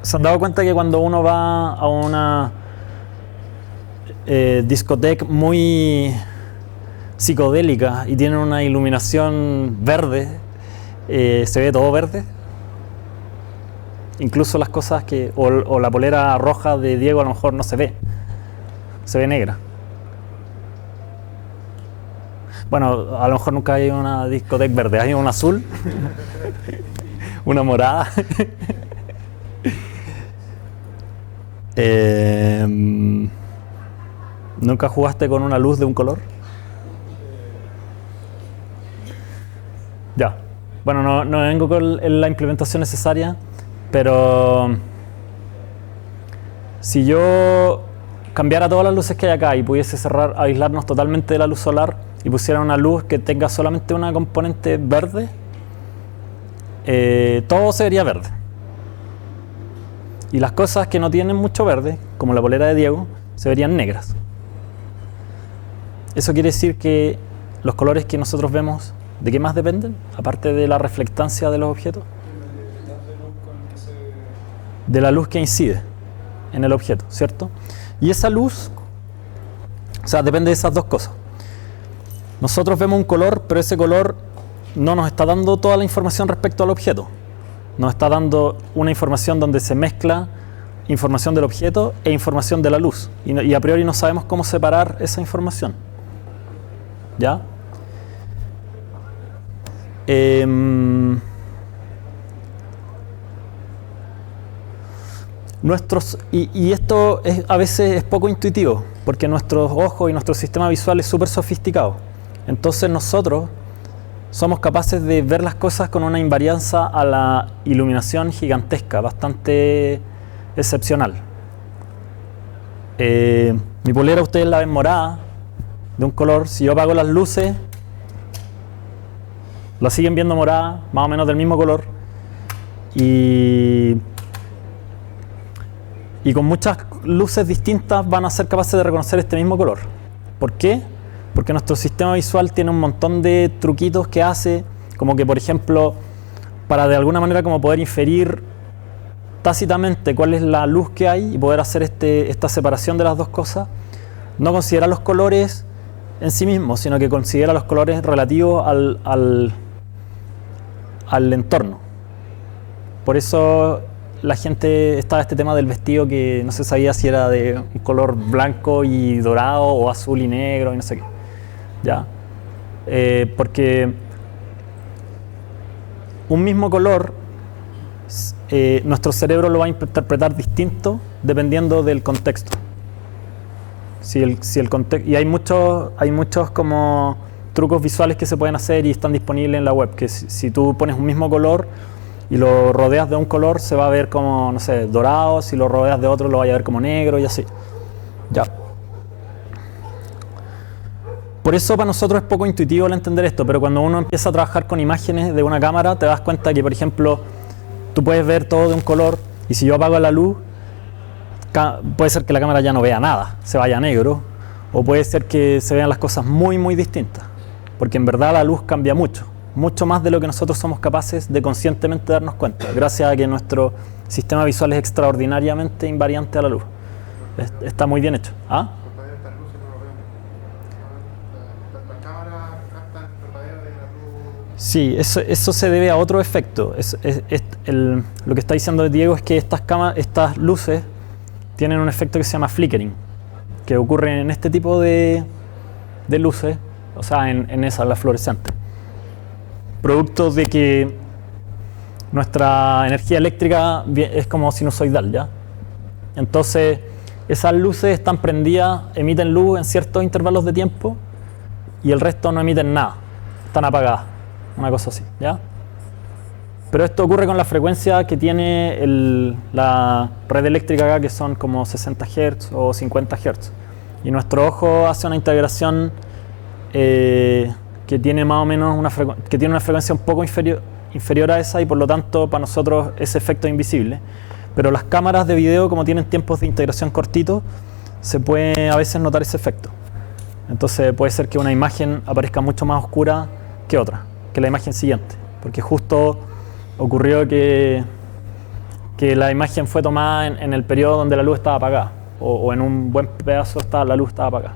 ¿se han dado cuenta que cuando uno va a una discoteca muy psicodélica y tiene una iluminación verde, se ve todo verde? Incluso las cosas que... O la polera roja de Diego a lo mejor no se ve. Se ve negra. Bueno, a lo mejor nunca hay una discoteca verde. Hay un azul. Una morada. ¿Nunca jugaste con una luz de un color? Ya. Bueno, no vengo con la implementación necesaria, pero si yo cambiara todas las luces que hay acá y pudiese aislarnos totalmente de la luz solar y pusiera una luz que tenga solamente una componente verde, todo se vería verde. Y las cosas que no tienen mucho verde, como la polera de Diego, se verían negras. Eso quiere decir que los colores que nosotros vemos, ¿de qué más dependen? Aparte de la reflectancia de los objetos. De la luz que incide en el objeto, ¿cierto? Y esa luz, o sea, depende de esas dos cosas. Nosotros vemos un color, pero ese color no nos está dando toda la información respecto al objeto. Nos está dando una información donde se mezcla información del objeto e información de la luz. Y a priori no sabemos cómo separar esa información. ¿Ya? Y esto a veces es poco intuitivo, porque nuestros ojos y nuestro sistema visual es súper sofisticado. Entonces nosotros somos capaces de ver las cosas con una invarianza a la iluminación gigantesca, bastante excepcional. Mi polera ustedes la ven morada, de un color. Si yo apago las luces, la siguen viendo morada, más o menos del mismo color. Y con muchas luces distintas van a ser capaces de reconocer este mismo color. ¿Por qué? Porque nuestro sistema visual tiene un montón de truquitos que hace, como que, por ejemplo, para de alguna manera como poder inferir tácitamente cuál es la luz que hay y poder hacer esta separación de las dos cosas, no considera los colores en sí mismos, sino que considera los colores relativos al entorno. Por eso la gente estaba este tema del vestido que no se sabía si era de un color blanco y dorado o azul y negro y no sé qué. ¿Ya? Porque un mismo color nuestro cerebro lo va a interpretar distinto dependiendo del contexto. Y hay muchos como trucos visuales que se pueden hacer y están disponibles en la web, que si tú pones un mismo color y lo rodeas de un color, se va a ver como, no sé, dorado. Si lo rodeas de otro, lo vaya a ver como negro y así. Ya. Por eso para nosotros es poco intuitivo el entender esto, pero cuando uno empieza a trabajar con imágenes de una cámara, te das cuenta que, por ejemplo, tú puedes ver todo de un color y si yo apago la luz, puede ser que la cámara ya no vea nada, se vaya a negro, o puede ser que se vean las cosas muy, muy distintas, porque en verdad la luz cambia mucho. Mucho más de lo que nosotros somos capaces de conscientemente darnos cuenta, gracias a que nuestro sistema visual es extraordinariamente invariante a la luz. Está muy bien hecho. ¿Ah? Estas luces no lo vemos. Las cámaras captan el parpadeo de la luz. Sí, eso se debe a otro efecto. Lo que está diciendo Diego es que estas luces tienen un efecto que se llama flickering, que ocurre en este tipo de luces, o sea, en esa, la fluorescente. Producto de que nuestra energía eléctrica es como sinusoidal, ¿ya? Entonces, esas luces están prendidas, emiten luz en ciertos intervalos de tiempo y el resto no emiten nada, están apagadas, una cosa así, ¿ya? Pero esto ocurre con la frecuencia que tiene la red eléctrica acá, que son como 60 Hz o 50 Hz. Y nuestro ojo hace una integración que tiene más o menos una frecuencia un poco inferior a esa, y por lo tanto para nosotros ese efecto es invisible. Pero las cámaras de video, como tienen tiempos de integración cortitos, se puede a veces notar ese efecto. Entonces puede ser que una imagen aparezca mucho más oscura que otra, que la imagen siguiente, porque justo ocurrió que la imagen fue tomada en el periodo donde la luz estaba apagada, o en un buen pedazo la luz estaba apagada.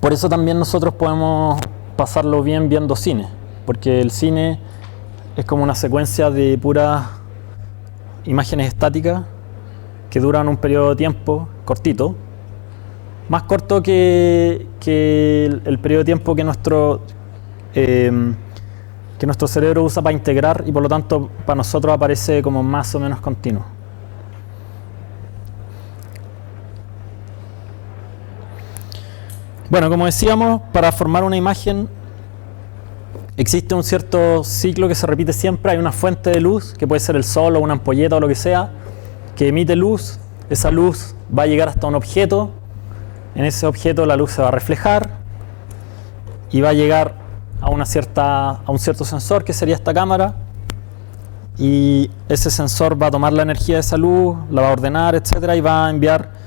Por eso también nosotros podemos pasarlo bien viendo cine, porque el cine es como una secuencia de puras imágenes estáticas que duran un periodo de tiempo cortito, más corto que el periodo de tiempo que nuestro cerebro usa para integrar, y por lo tanto para nosotros aparece como más o menos continuo. Bueno, como decíamos, para formar una imagen existe un cierto ciclo que se repite siempre. Hay una fuente de luz, que puede ser el sol o una ampolleta o lo que sea, que emite luz. Esa luz va a llegar hasta un objeto. En ese objeto la luz se va a reflejar y va a llegar a un cierto sensor, que sería esta cámara, y ese sensor va a tomar la energía de esa luz, la va a ordenar, etcétera, y va a enviar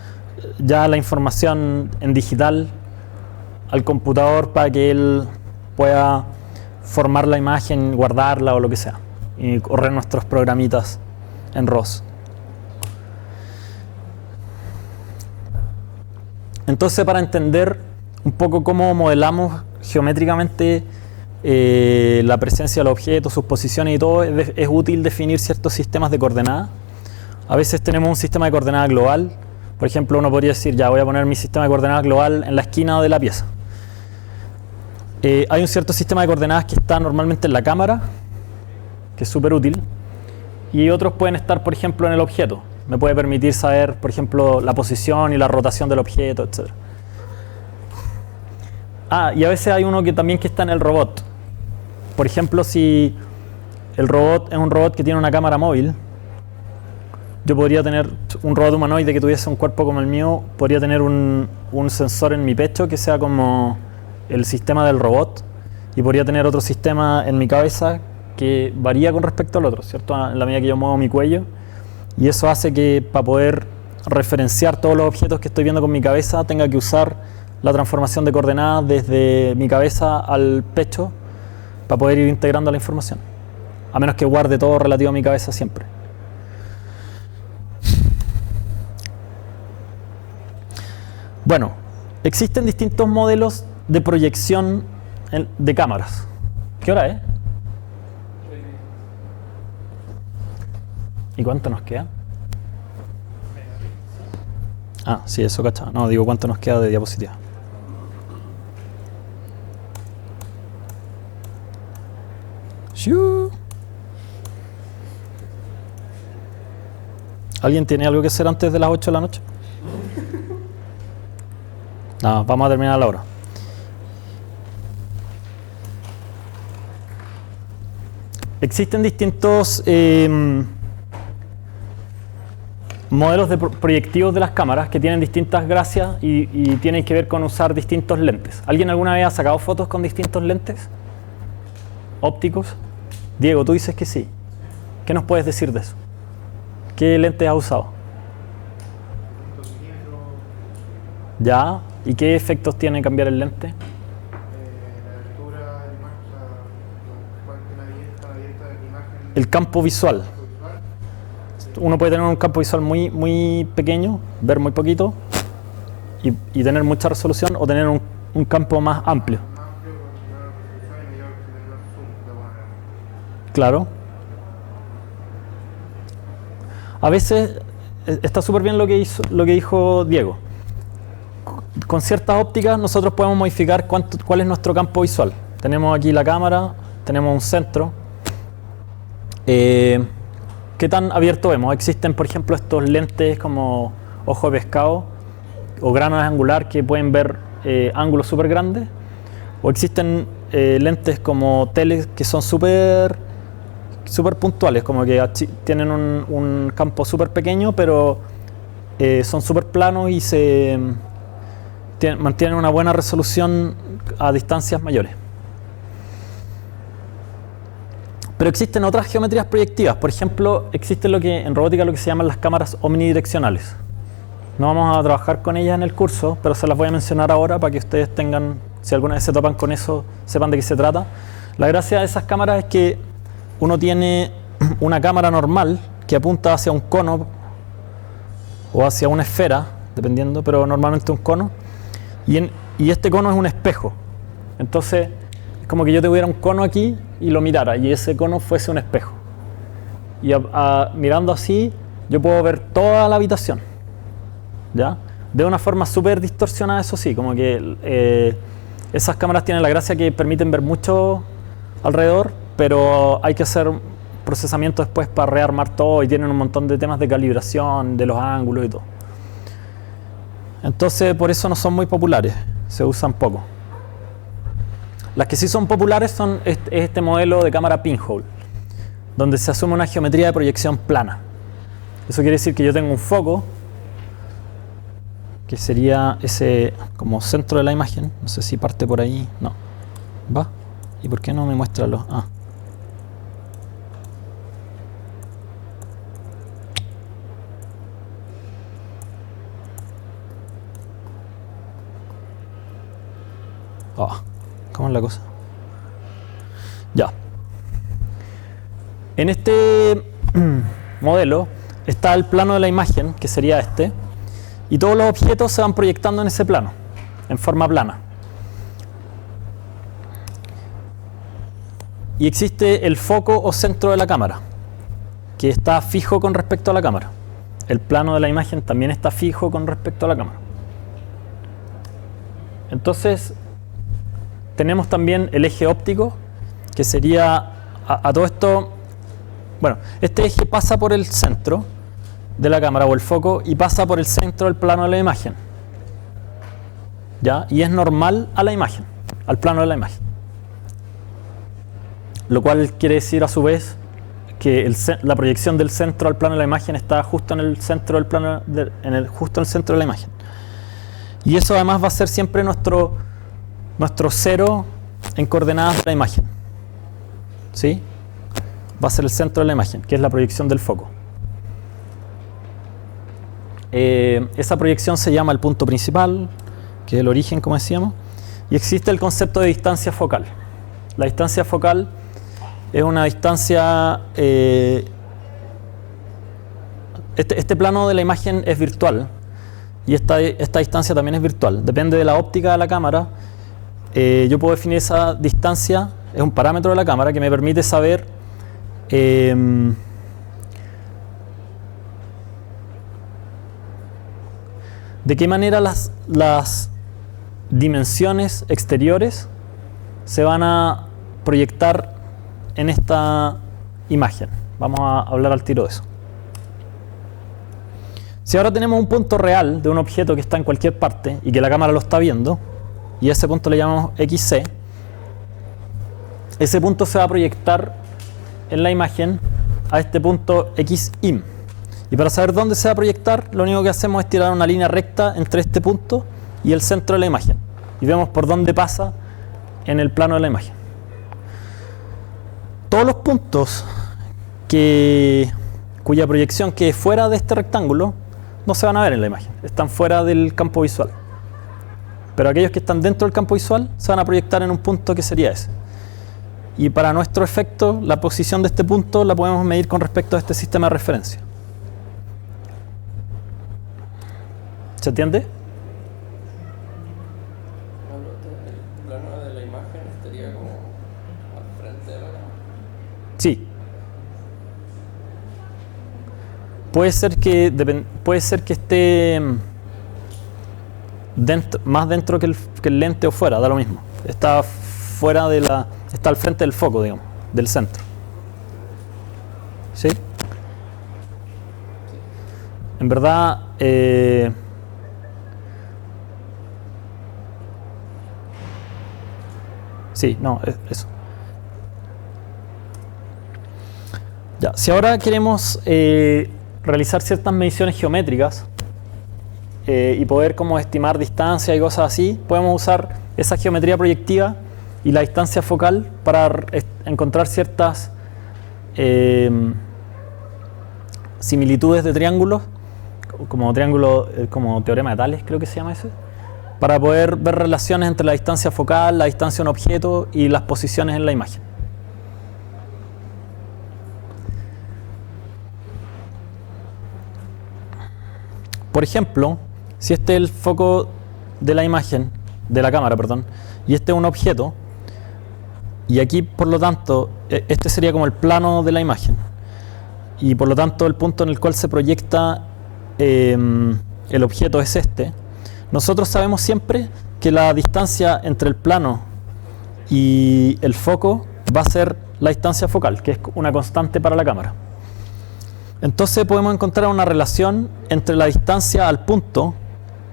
ya la información en digital al computador para que él pueda formar la imagen, guardarla o lo que sea, y correr nuestros programitas en ROS. Entonces, para entender un poco cómo modelamos geométricamente la presencia del objeto, sus posiciones y todo, es útil definir ciertos sistemas de coordenadas. A veces tenemos un sistema de coordenadas global. Por ejemplo, uno podría decir, ya voy a poner mi sistema de coordenadas global en la esquina de la pieza. Hay un cierto sistema de coordenadas que está normalmente en la cámara, que es súper útil, y otros pueden estar, por ejemplo, en el objeto. Me puede permitir saber, por ejemplo, la posición y la rotación del objeto, etc. Y a veces hay uno que también que está en el robot. Por ejemplo, si el robot es un robot que tiene una cámara móvil, yo podría tener un robot humanoide que tuviese un cuerpo como el mío, podría tener un sensor en mi pecho que sea como el sistema del robot, y podría tener otro sistema en mi cabeza que varía con respecto al otro, ¿cierto? En la medida que yo muevo mi cuello, y eso hace que para poder referenciar todos los objetos que estoy viendo con mi cabeza tenga que usar la transformación de coordenadas desde mi cabeza al pecho para poder ir integrando la información, a menos que guarde todo relativo a mi cabeza siempre. Bueno, existen distintos modelos de proyección de cámaras. ¿Qué hora es? ¿Y cuánto nos queda? Sí, eso cachaba. No, digo cuánto nos queda de diapositiva. ¿Alguien tiene algo que hacer antes de las 8 de la noche? No, vamos a terminar a la hora. Existen distintos modelos de proyectivos de las cámaras que tienen distintas gracias y tienen que ver con usar distintos lentes. ¿Alguien alguna vez ha sacado fotos con distintos lentes ópticos? Diego, tú dices que sí. ¿Qué nos puedes decir de eso? ¿Qué lentes has usado? ¿Ya? ¿Y qué efectos tiene cambiar el lente? La altura de la imagen, o sea, la dieta de la imagen. El campo visual. Uno puede tener un campo visual muy pequeño, ver muy poquito y tener mucha resolución, o tener un campo más amplio. Claro. A veces está súper bien lo que dijo Diego. Con ciertas ópticas nosotros podemos modificar cuál es nuestro campo visual. Tenemos aquí la cámara, tenemos un centro. ¿Qué tan abierto vemos? Existen, por ejemplo, estos lentes como ojo de pescado o gran angular que pueden ver ángulos súper grandes. O existen lentes como tele que son súper puntuales, como que tienen un campo súper pequeño, pero son súper planos y mantienen una buena resolución a distancias mayores. Pero existen otras geometrías proyectivas. Por ejemplo, existe en robótica lo que se llaman las cámaras omnidireccionales. No vamos a trabajar con ellas en el curso, pero se las voy a mencionar ahora para que ustedes tengan, si alguna vez se topan con eso, sepan de qué se trata. La gracia de esas cámaras es que uno tiene una cámara normal que apunta hacia un cono o hacia una esfera, dependiendo, pero normalmente un cono. Y este cono es un espejo. Entonces, es como que yo tuviera un cono aquí y lo mirara, y ese cono fuese un espejo. Y mirando así, yo puedo ver toda la habitación, ¿ya? De una forma súper distorsionada, eso sí, como que esas cámaras tienen la gracia que permiten ver mucho alrededor, pero hay que hacer procesamiento después para rearmar todo, y tienen un montón de temas de calibración, de los ángulos y todo. Entonces, por eso no son muy populares, se usan poco. Las que sí son populares son este modelo de cámara pinhole, donde se asume una geometría de proyección plana. Eso quiere decir que yo tengo un foco, que sería ese como centro de la imagen. No sé si parte por ahí. No. ¿Va? ¿Y por qué no me muestra los...? ¿Cómo es la cosa? Ya. En este modelo está el plano de la imagen, que sería este, y todos los objetos se van proyectando en ese plano, en forma plana. Y existe el foco o centro de la cámara, que está fijo con respecto a la cámara. El plano de la imagen también está fijo con respecto a la cámara. Entonces, tenemos también el eje óptico, que sería a todo esto. Bueno, este eje pasa por el centro de la cámara o el foco y pasa por el centro del plano de la imagen. ¿Ya? Y es normal a la imagen, al plano de la imagen. Lo cual quiere decir a su vez que la proyección del centro al plano de la imagen está justo en el centro del plano, justo en el centro de la imagen. Y eso además va a ser siempre nuestro cero en coordenadas de la imagen. ¿Sí? Va a ser el centro de la imagen, que es la proyección del foco. Esa proyección se llama el punto principal, que es el origen, como decíamos. Y existe el concepto de distancia focal. La distancia focal es una distancia... Este plano de la imagen es virtual. Y esta distancia también es virtual. Depende de la óptica de la cámara. Yo puedo definir esa distancia, es un parámetro de la cámara que me permite saber de qué manera las dimensiones exteriores se van a proyectar en esta imagen. Vamos a hablar al tiro de eso. Si ahora tenemos un punto real de un objeto que está en cualquier parte y que la cámara lo está viendo, y a ese punto le llamamos XC, ese punto se va a proyectar en la imagen a este punto XIM. Y para saber dónde se va a proyectar, lo único que hacemos es tirar una línea recta entre este punto y el centro de la imagen. Y vemos por dónde pasa en el plano de la imagen. Todos los puntos cuya proyección quede fuera de este rectángulo no se van a ver en la imagen, están fuera del campo visual. Pero aquellos que están dentro del campo visual se van a proyectar en un punto que sería ese. Y para nuestro efecto, la posición de este punto la podemos medir con respecto a este sistema de referencia. ¿Se entiende? El plano de la imagen estaría como al frente de la cámara. Sí. Puede ser que esté más dentro que el lente o fuera, da lo mismo. Está al frente del foco, digamos, del centro. ¿Sí? En verdad, sí, no, eso. Ya, si ahora queremos realizar ciertas mediciones geométricas y poder como estimar distancia y cosas así, podemos usar esa geometría proyectiva y la distancia focal para encontrar ciertas similitudes de triángulos, como teorema de Tales, creo que se llama ese, para poder ver relaciones entre la distancia focal, la distancia de un objeto y las posiciones en la imagen. Por ejemplo, si este es el foco de la imagen, de la cámara, perdón, y este es un objeto, y aquí, por lo tanto, este sería como el plano de la imagen, y por lo tanto el punto en el cual se proyecta el objeto es este. Nosotros sabemos siempre que la distancia entre el plano y el foco va a ser la distancia focal, que es una constante para la cámara. Entonces podemos encontrar una relación entre la distancia al punto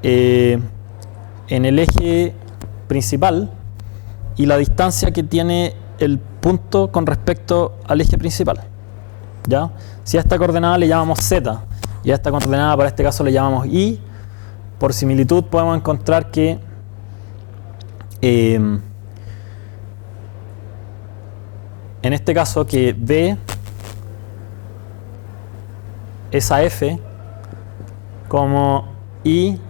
en el eje principal y la distancia que tiene el punto con respecto al eje principal. ¿Ya? Si a esta coordenada le llamamos Z y a esta coordenada para este caso le llamamos Y, por similitud podemos encontrar que en este caso que B es a F, como I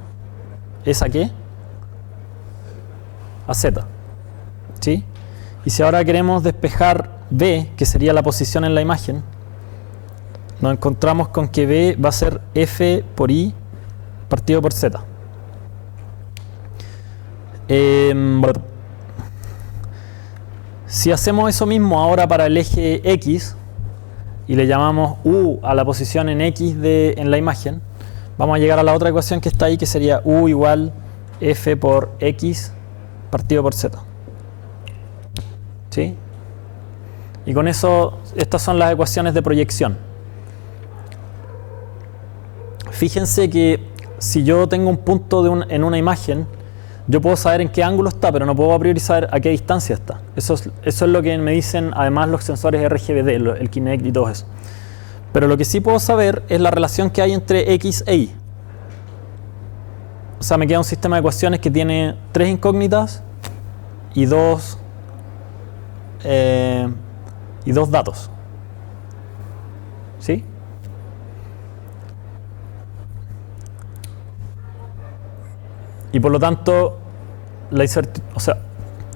es a ¿qué? A Z. ¿sí? Y si ahora queremos despejar B, que sería la posición en la imagen, nos encontramos con que B va a ser F por I partido por Z. Si hacemos eso mismo ahora para el eje X y le llamamos U a la posición en X en la imagen, vamos a llegar a la otra ecuación que está ahí, que sería U igual F por X partido por Z. ¿Sí? Y con eso, estas son las ecuaciones de proyección. Fíjense que si yo tengo un punto en una imagen, yo puedo saber en qué ángulo está, pero no puedo a priori saber a qué distancia está. Eso es lo que me dicen además los sensores RGBD, el Kinect y todo eso. Pero lo que sí puedo saber es la relación que hay entre X e Y. O sea, me queda un sistema de ecuaciones que tiene 3 incógnitas y dos datos. ¿Sí? Y por lo tanto,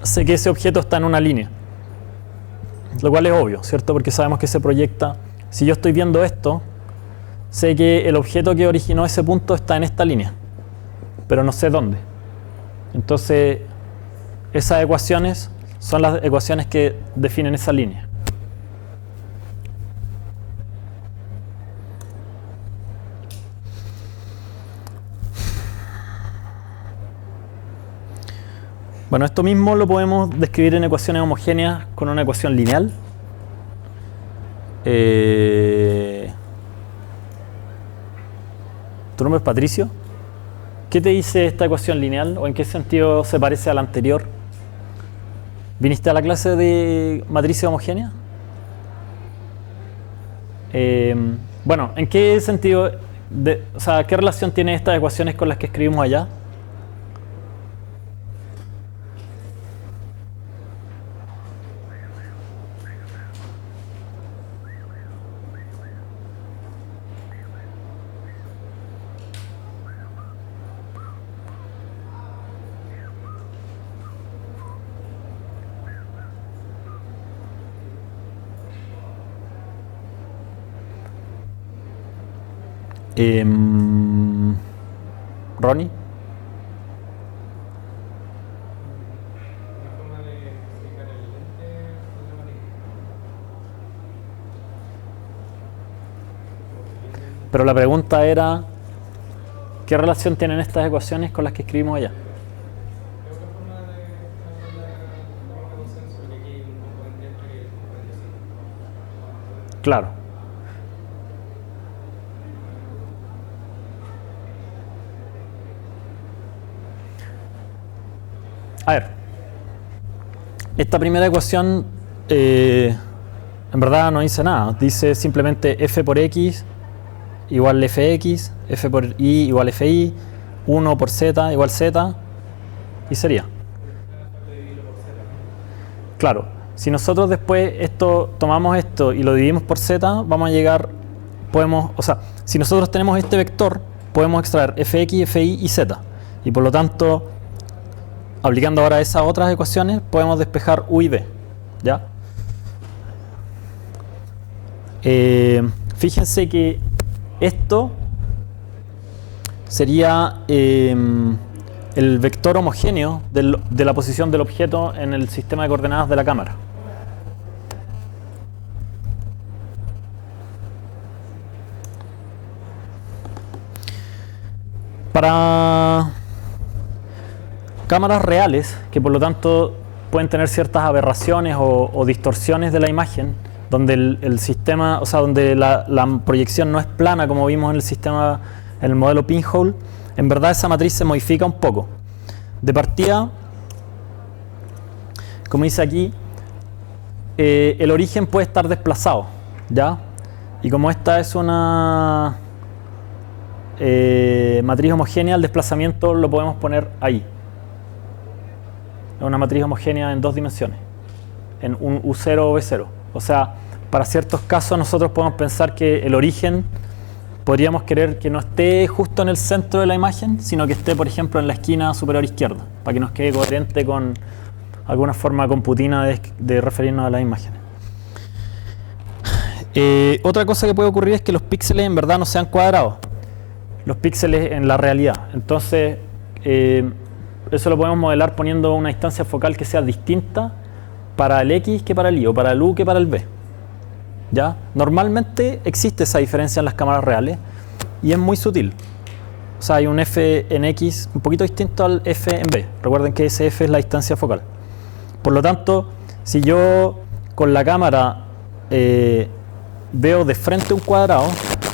sé que ese objeto está en una línea. Lo cual es obvio, ¿cierto? Porque sabemos que se proyecta. Si yo estoy viendo esto, sé que el objeto que originó ese punto está en esta línea, pero no sé dónde. Entonces, esas ecuaciones son las ecuaciones que definen esa línea. Bueno, esto mismo lo podemos describir en ecuaciones homogéneas con una ecuación lineal. ¿Tu nombre es Patricio? ¿Qué te dice esta ecuación lineal o en qué sentido se parece a la anterior? ¿Viniste a la clase de matrices homogéneas? Bueno, ¿en qué sentido, qué relación tienen estas ecuaciones con las que escribimos allá? Ronnie. Una forma de explicar el lente problemático. Pero la pregunta era, ¿qué relación tienen estas ecuaciones con las que escribimos allá? Es otra forma de hablar de consenso, porque aquí hay un componente extra que es un componente sí. Claro. A ver, esta primera ecuación en verdad no dice nada, dice simplemente f por x igual fx, f por y igual fi, 1 por z igual z, y sería. Claro, si nosotros después tomamos esto y lo dividimos por z, vamos a llegar, si nosotros tenemos este vector, podemos extraer fx, fi y z, y por lo tanto, aplicando ahora esas otras ecuaciones, podemos despejar u y b, ¿ya? Fíjense que esto sería el vector homogéneo de la posición del objeto en el sistema de coordenadas de la cámara. Para cámaras reales, que por lo tanto pueden tener ciertas aberraciones o distorsiones de la imagen, donde el sistema, donde la proyección no es plana como vimos en el sistema, en el modelo pinhole, en verdad esa matriz se modifica un poco. De partida, como dice aquí, el origen puede estar desplazado, ¿ya? Y como esta es una matriz homogénea, el desplazamiento lo podemos poner ahí. Es una matriz homogénea en 2 dimensiones, en un U0 o V0. O sea, para ciertos casos nosotros podemos pensar que el origen podríamos querer que no esté justo en el centro de la imagen, sino que esté, por ejemplo, en la esquina superior izquierda, para que nos quede coherente con alguna forma computina de referirnos a las imágenes. Otra cosa que puede ocurrir es que los píxeles en verdad no sean cuadrados, los píxeles en la realidad. Entonces, eso lo podemos modelar poniendo una distancia focal que sea distinta para el X que para el Y, o para el U que para el B. ¿Ya? Normalmente existe esa diferencia en las cámaras reales y es muy sutil. O sea, hay un F en X un poquito distinto al F en B. Recuerden que ese F es la distancia focal. Por lo tanto, si yo con la cámara veo de frente un cuadrado,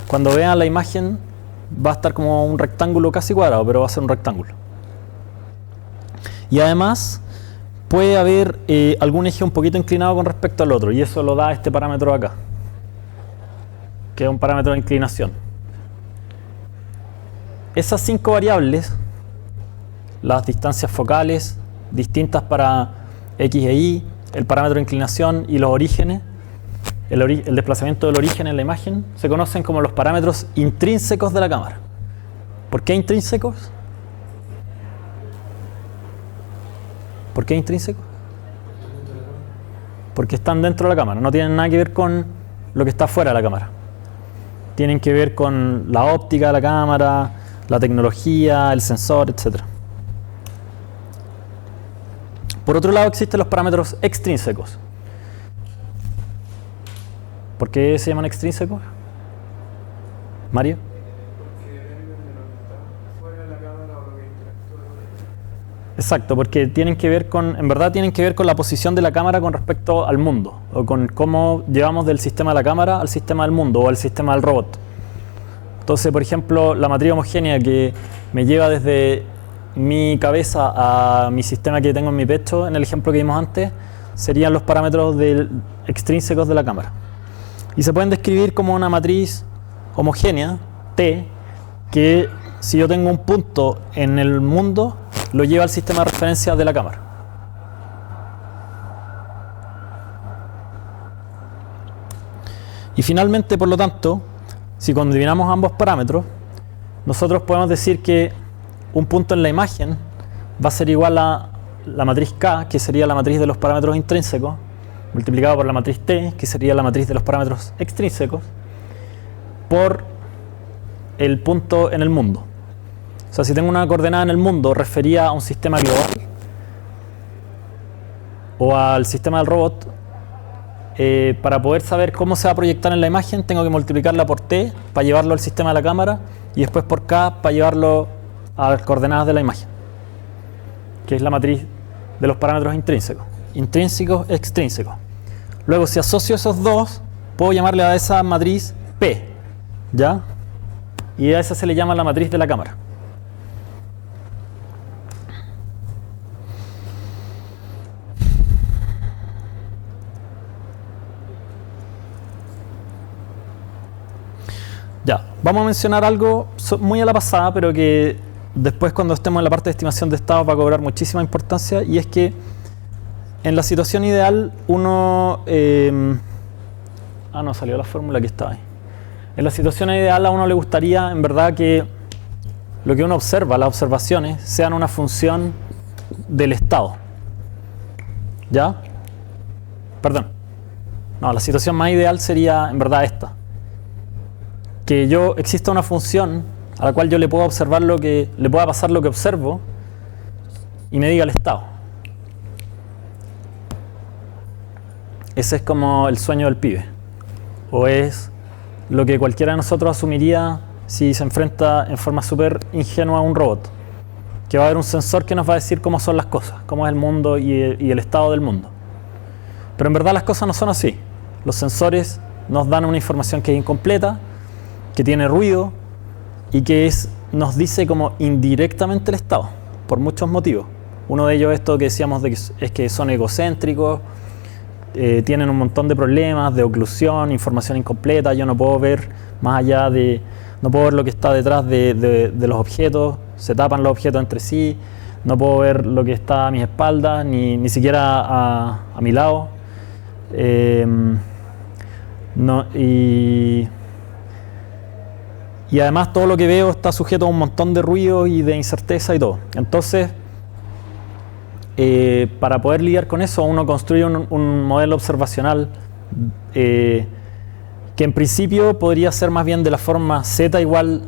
cuando vean la imagen va a estar como un rectángulo casi cuadrado, pero va a ser un rectángulo. Y además puede haber algún eje un poquito inclinado con respecto al otro, y eso lo da este parámetro acá, que es un parámetro de inclinación. Esas 5 variables, las distancias focales distintas para X e Y, el parámetro de inclinación y los orígenes, el desplazamiento del origen en la imagen, se conocen como los parámetros intrínsecos de la cámara. ¿Por qué intrínsecos? ¿Por qué intrínsecos? Porque están dentro de la cámara, no tienen nada que ver con lo que está fuera de la cámara. Tienen que ver con la óptica de la cámara, la tecnología, el sensor, etc. Por otro lado, existen los parámetros extrínsecos. ¿Por qué se llaman extrínsecos? ¿Mario? Porque dependen de lo que está fuera de la cámara o lo que interactúa con ella. Exacto, porque tienen que ver con, en verdad tienen que ver con la posición de la cámara con respecto al mundo, o con cómo llevamos del sistema de la cámara al sistema del mundo o al sistema del robot. Entonces, por ejemplo, la matriz homogénea que me lleva desde mi cabeza a mi sistema que tengo en mi pecho, en el ejemplo que vimos antes, serían los parámetros extrínsecos de la cámara. Y se pueden describir como una matriz homogénea, T, que si yo tengo un punto en el mundo, lo lleva al sistema de referencia de la cámara. Y finalmente, por lo tanto, si combinamos ambos parámetros, nosotros podemos decir que un punto en la imagen va a ser igual a la matriz K, que sería la matriz de los parámetros intrínsecos, multiplicado por la matriz T, que sería la matriz de los parámetros extrínsecos, por el punto en el mundo. O sea, si tengo una coordenada en el mundo referida a un sistema global o al sistema del robot, para poder saber cómo se va a proyectar en la imagen, tengo que multiplicarla por T para llevarlo al sistema de la cámara y después por K para llevarlo a las coordenadas de la imagen, que es la matriz de los parámetros intrínsecos. Intrínsecos, extrínsecos. Luego, si asocio esos dos, puedo llamarle a esa matriz P, ¿ya? Y a esa se le llama la matriz de la cámara. Ya, vamos a mencionar algo muy a la pasada, pero que después cuando estemos en la parte de estimación de estados va a cobrar muchísima importancia, y es que en la situación ideal uno... no salió la fórmula que estaba ahí. En la situación ideal a uno le gustaría en verdad que lo que uno observa, las observaciones, sean una función del estado. ¿Ya? Perdón. No, la situación más ideal sería en verdad esta. Que exista una función a la cual yo le pueda observar le pueda pasar lo que observo y me diga el estado. Ese es como el sueño del pibe, o es lo que cualquiera de nosotros asumiría si se enfrenta en forma súper ingenua a un robot, que va a haber un sensor que nos va a decir cómo son las cosas, cómo es el mundo y el estado del mundo. Pero en verdad las cosas no son así. Los sensores nos dan una información que es incompleta, que tiene ruido y que nos dice como indirectamente el estado, por muchos motivos. Uno de ellos, esto que decíamos, es que son egocéntricos, tienen un montón de problemas de oclusión, información incompleta, yo no puedo ver más allá no puedo ver lo que está detrás de los objetos, se tapan los objetos entre sí, no puedo ver lo que está a mis espaldas, ni siquiera a mi lado. Y además todo lo que veo está sujeto a un montón de ruido y de incerteza y todo. Entonces, para poder lidiar con eso, uno construye un modelo observacional que en principio podría ser más bien de la forma z igual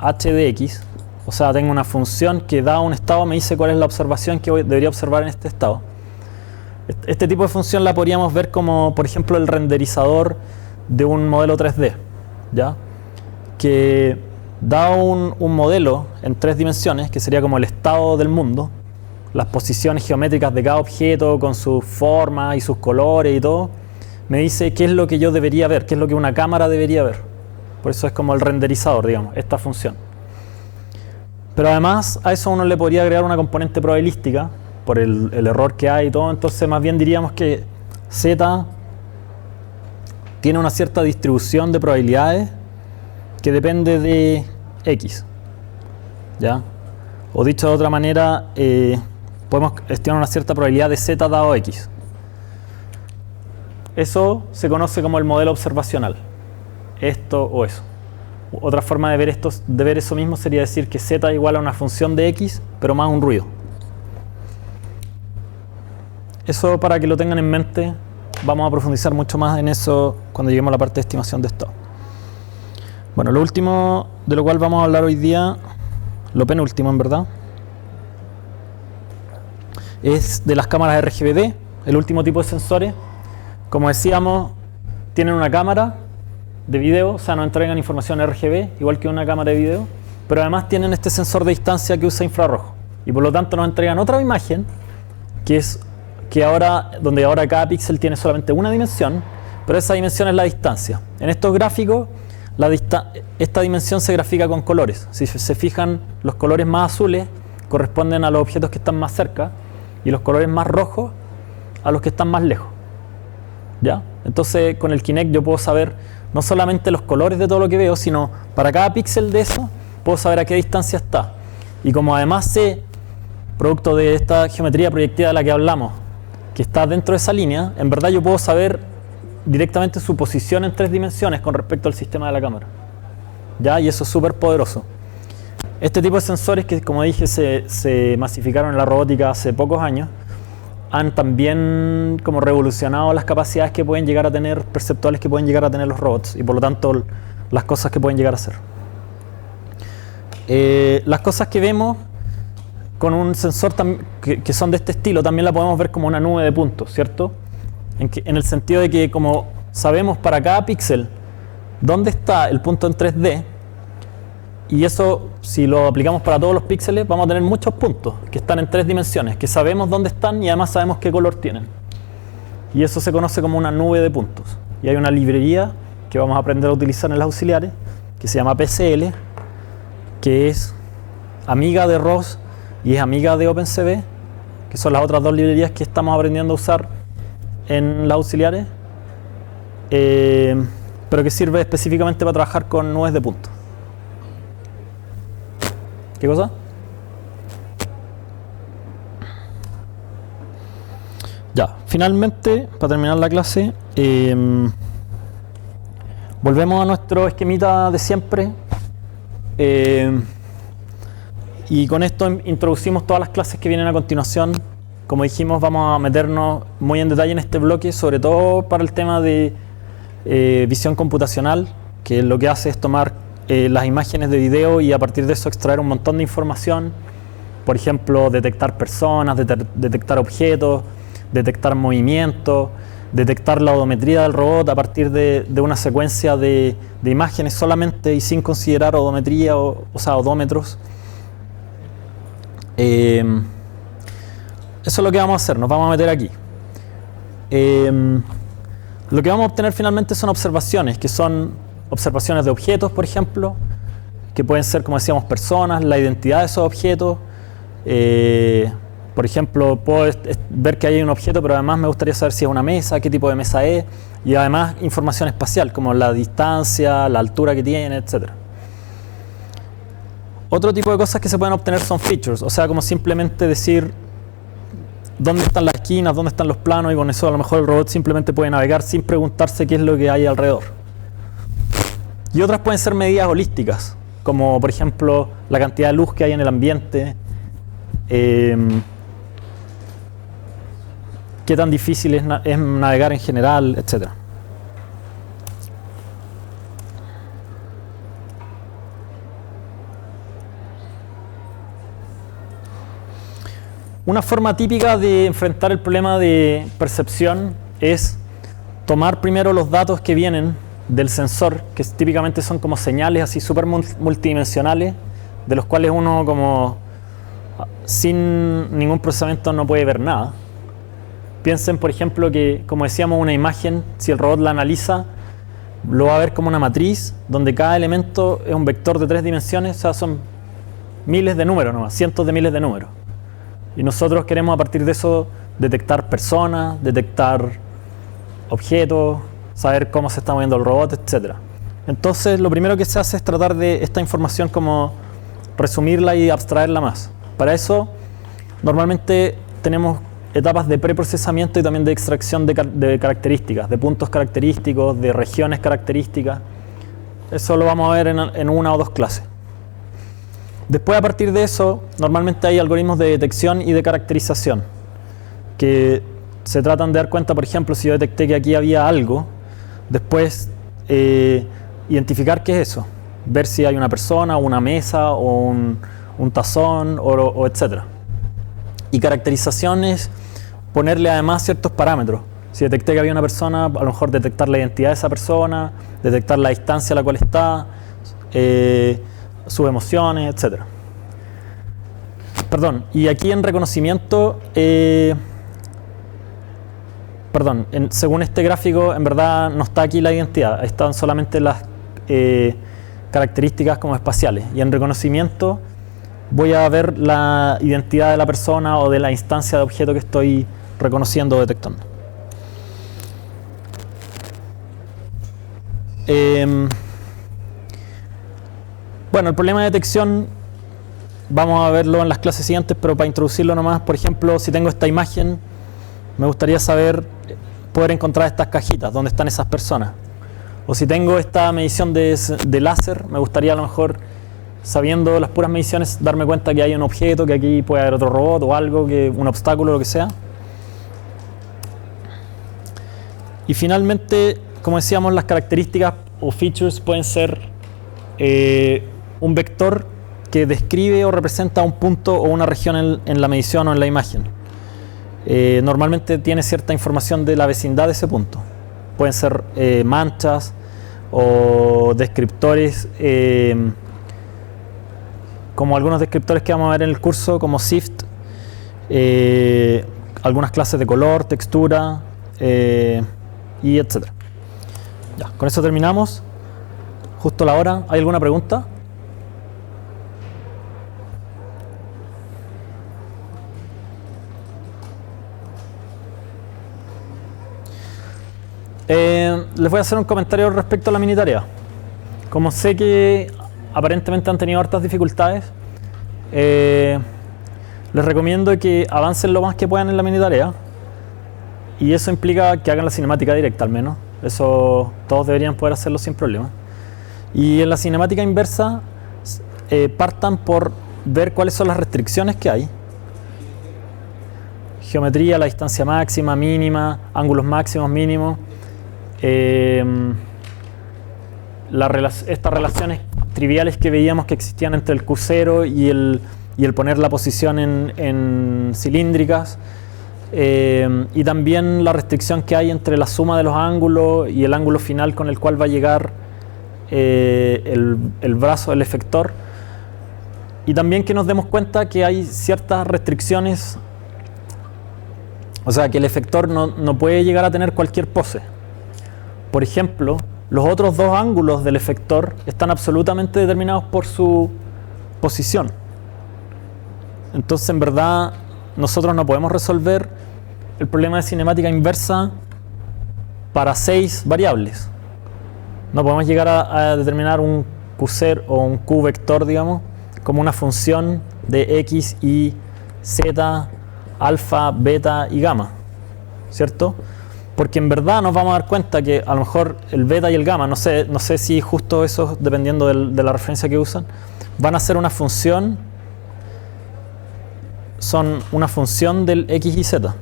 h de x. O sea, tengo una función que da un estado, me dice cuál es la observación que debería observar en este estado. Este tipo de función la podríamos ver como, por ejemplo, el renderizador de un modelo 3D, ¿ya? Que da un modelo en 3 dimensiones, que sería como el estado del mundo, las posiciones geométricas de cada objeto con sus formas y sus colores y todo, me dice qué es lo que yo debería ver, qué es lo que una cámara debería ver. Por eso es como el renderizador, digamos, esta función. Pero además a eso uno le podría agregar una componente probabilística por el error que hay y todo. Entonces más bien diríamos que Z tiene una cierta distribución de probabilidades que depende de X, ¿ya? O dicho de otra manera, podemos estimar una cierta probabilidad de Z dado X. Eso se conoce como el modelo observacional. Esto o eso. Otra forma de ver eso mismo sería decir que Z es igual a una función de X, pero más un ruido. Eso para que lo tengan en mente. Vamos a profundizar mucho más en eso cuando lleguemos a la parte de estimación de estado. Bueno, lo último de lo cual vamos a hablar hoy día, lo penúltimo en verdad, es de las cámaras RGBD, el último tipo de sensores. Como decíamos, tienen una cámara de video, o sea, nos entregan información RGB, igual que una cámara de video, pero además tienen este sensor de distancia que usa infrarrojo. Y por lo tanto nos entregan otra imagen, donde ahora cada píxel tiene solamente una dimensión, pero esa dimensión es la distancia. En estos gráficos, esta dimensión se grafica con colores. Si se fijan, los colores más azules corresponden a los objetos que están más cerca, y los colores más rojos a los que están más lejos. ¿Ya? Entonces, con el Kinect yo puedo saber no solamente los colores de todo lo que veo, sino para cada píxel de eso, puedo saber a qué distancia está. Y como además sé, producto de esta geometría proyectiva de la que hablamos, que está dentro de esa línea, en verdad yo puedo saber directamente su posición en 3 dimensiones con respecto al sistema de la cámara. ¿Ya? Y eso es súper poderoso. Este tipo de sensores que, como dije, se masificaron en la robótica hace pocos años, han también como revolucionado las capacidades que pueden llegar a tener, perceptuales que pueden llegar a tener los robots, y por lo tanto las cosas que pueden llegar a hacer. Las cosas que vemos con un sensor que son de este estilo también la podemos ver como una nube de puntos, ¿cierto? En el sentido de que como sabemos para cada píxel dónde está el punto en 3D, y eso, si lo aplicamos para todos los píxeles, vamos a tener muchos puntos que están en 3 dimensiones, que sabemos dónde están y además sabemos qué color tienen. Y eso se conoce como una nube de puntos. Y hay una librería que vamos a aprender a utilizar en las auxiliares, que se llama PCL, que es amiga de ROS y es amiga de OpenCV, que son las otras 2 librerías que estamos aprendiendo a usar en las auxiliares, pero que sirve específicamente para trabajar con nubes de puntos. ¿Qué cosa? Ya, finalmente, para terminar la clase, volvemos a nuestro esquemita de siempre. Y con esto introducimos todas las clases que vienen a continuación. Como dijimos, vamos a meternos muy en detalle en este bloque, sobre todo para el tema de visión computacional, que lo que hace es tomar las imágenes de video y a partir de eso extraer un montón de información. Por ejemplo, detectar personas, detectar objetos, detectar movimientos, detectar la odometría del robot a partir de una secuencia de imágenes solamente y sin considerar odometría, o sea, odómetros. Eso es lo que vamos a hacer, nos vamos a meter aquí. Lo que vamos a obtener finalmente son observaciones, que son observaciones de objetos, por ejemplo, que pueden ser, como decíamos, personas, la identidad de esos objetos. Por ejemplo, puedo ver que hay un objeto, pero además me gustaría saber si es una mesa, qué tipo de mesa es, y además información espacial, como la distancia, la altura que tiene, etc. Otro tipo de cosas que se pueden obtener son features, o sea, como simplemente decir dónde están las esquinas, dónde están los planos, y con eso a lo mejor el robot simplemente puede navegar sin preguntarse qué es lo que hay alrededor. Y otras pueden ser medidas holísticas, como por ejemplo la cantidad de luz que hay en el ambiente, qué tan difícil es navegar en general, etc. Una forma típica de enfrentar el problema de percepción es tomar primero los datos que vienen del sensor, que típicamente son como señales así súper multidimensionales, de los cuales uno como sin ningún procesamiento no puede ver nada. Piensen, por ejemplo, que, como decíamos, una imagen, si el robot la analiza, lo va a ver como una matriz, donde cada elemento es un vector de 3 dimensiones, o sea, son miles de números nomás, cientos de miles de números. Y nosotros queremos a partir de eso detectar personas, detectar objetos, saber cómo se está moviendo el robot, etc. Entonces, lo primero que se hace es tratar de esta información como resumirla y abstraerla más. Para eso, normalmente tenemos etapas de preprocesamiento y también de extracción de características, de puntos característicos, de regiones características. Eso lo vamos a ver en una o dos clases. Después, a partir de eso, normalmente hay algoritmos de detección y de caracterización que se tratan de dar cuenta, por ejemplo, si yo detecté que aquí había algo, después identificar qué es eso, ver si hay una persona, una mesa o un tazón o etc. Y caracterización es ponerle además ciertos parámetros. Si detecté que había una persona, a lo mejor detectar la identidad de esa persona, detectar la distancia a la cual está, sus emociones, etc. Perdón, y aquí en reconocimiento, según este gráfico, en verdad no está aquí la identidad, están solamente las características como espaciales. Y en reconocimiento voy a ver la identidad de la persona o de la instancia de objeto que estoy reconociendo o detectando. Bueno, el problema de detección vamos a verlo en las clases siguientes, pero para introducirlo nomás, por ejemplo, si tengo esta imagen, me gustaría poder encontrar estas cajitas, dónde están esas personas. O si tengo esta medición de láser, me gustaría a lo mejor, sabiendo las puras mediciones, darme cuenta que hay un objeto, que aquí puede haber otro robot o algo, un obstáculo, lo que sea. Y finalmente, como decíamos, las características o features pueden ser un vector que describe o representa un punto o una región en la medición o en la imagen. Normalmente tiene cierta información de la vecindad de ese punto. Pueden ser manchas o descriptores, como algunos descriptores que vamos a ver en el curso, como SIFT, algunas clases de color, textura, y etc. Ya, con eso terminamos. Justo la hora. ¿Hay alguna pregunta? Les voy a hacer un comentario respecto a la mini tarea. Como sé que aparentemente han tenido hartas dificultades, les recomiendo que avancen lo más que puedan en la mini tarea, y eso implica que hagan la cinemática directa al menos. Eso todos deberían poder hacerlo sin problema. Y en la cinemática inversa partan por ver cuáles son las restricciones que hay. Geometría, la distancia máxima, mínima, ángulos máximos, mínimos. Estas relaciones triviales que veíamos que existían entre el Q0 y el poner la posición en cilíndricas, y también la restricción que hay entre la suma de los ángulos y el ángulo final con el cual va a llegar el brazo del efector, y también que nos demos cuenta que hay ciertas restricciones, o sea que el efector no puede llegar a tener cualquier pose. Por ejemplo, los otros dos ángulos del efector están absolutamente determinados por su posición. Entonces, en verdad, nosotros no podemos resolver el problema de cinemática inversa para 6 variables. No podemos llegar a determinar un Q0 o un Q vector, digamos, como una función de X, Y, Z, alfa, beta y gamma, ¿cierto? Porque en verdad nos vamos a dar cuenta que a lo mejor el beta y el gamma, no sé si justo eso, dependiendo de la referencia que usan, van a ser una función, son una función del X y Z.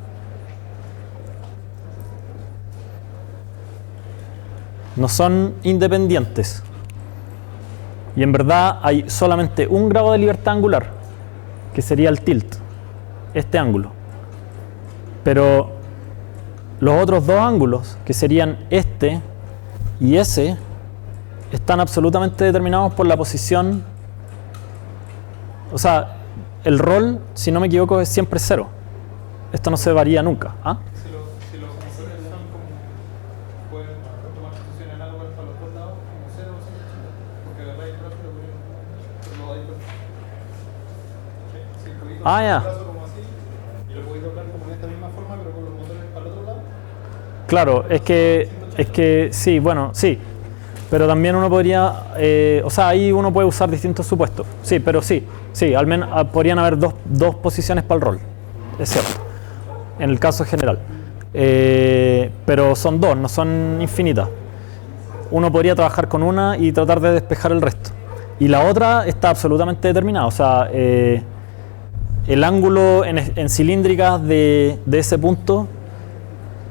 no son independientes. Y en verdad hay solamente un grado de libertad angular, que sería el tilt, este ángulo. Pero los otros dos ángulos, que serían este y ese, están absolutamente determinados por la posición. O sea, el rol, si no me equivoco, es siempre 0. Esto no se varía nunca. ¿Ah? Si los sensores son como, pueden tomar posiciones análogas para los dos lados, como 0 o 180, porque agarráis el brazo y lo dais vuelta. Si podéis Ah, ya. el brazo como así, y lo podéis doblar como en esta misma forma, pero con los motores para el otro lado. Claro, es que sí, bueno, sí. Pero también uno podría, o sea, ahí uno puede usar distintos supuestos. Sí, pero sí, al menos podrían haber dos posiciones para el rol. Es cierto, en el caso general. Pero son dos, no son infinitas. Uno podría trabajar con una y tratar de despejar el resto. Y la otra está absolutamente determinada. O sea, el ángulo en cilíndricas de ese punto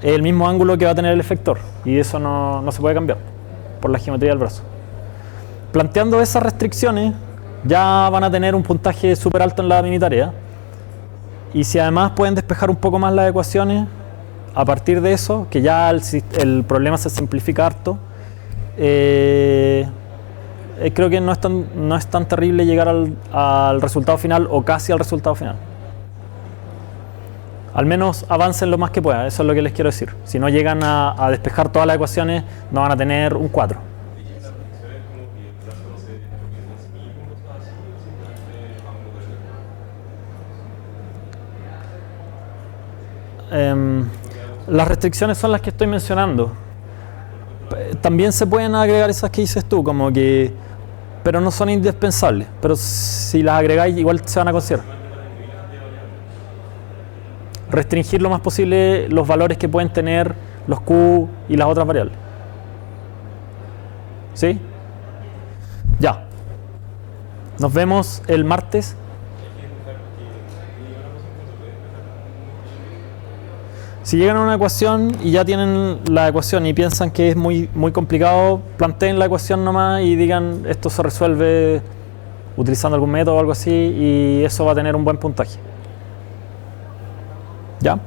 es el mismo ángulo que va a tener el efector. Y eso no se puede cambiar por la geometría del brazo. Planteando esas restricciones, ya van a tener un puntaje súper alto en la mini tarea. Y si además pueden despejar un poco más las ecuaciones, a partir de eso, que ya el problema se simplifica harto, creo que no es tan terrible llegar al resultado final o casi al resultado final. Al menos avancen lo más que puedan, eso es lo que les quiero decir. Si no llegan a despejar todas las ecuaciones, no van a tener un 4. Las restricciones son las que estoy mencionando. También se pueden agregar esas que dices tú, como que, pero no son indispensables. Pero si las agregáis, igual se van a considerar. Restringir lo más posible los valores que pueden tener los Q y las otras variables. ¿Sí? Ya. Nos vemos el martes. Si llegan a una ecuación y ya tienen la ecuación y piensan que es muy complicado, planteen la ecuación nomás y digan esto se resuelve utilizando algún método o algo así y eso va a tener un buen puntaje. ¿Ya?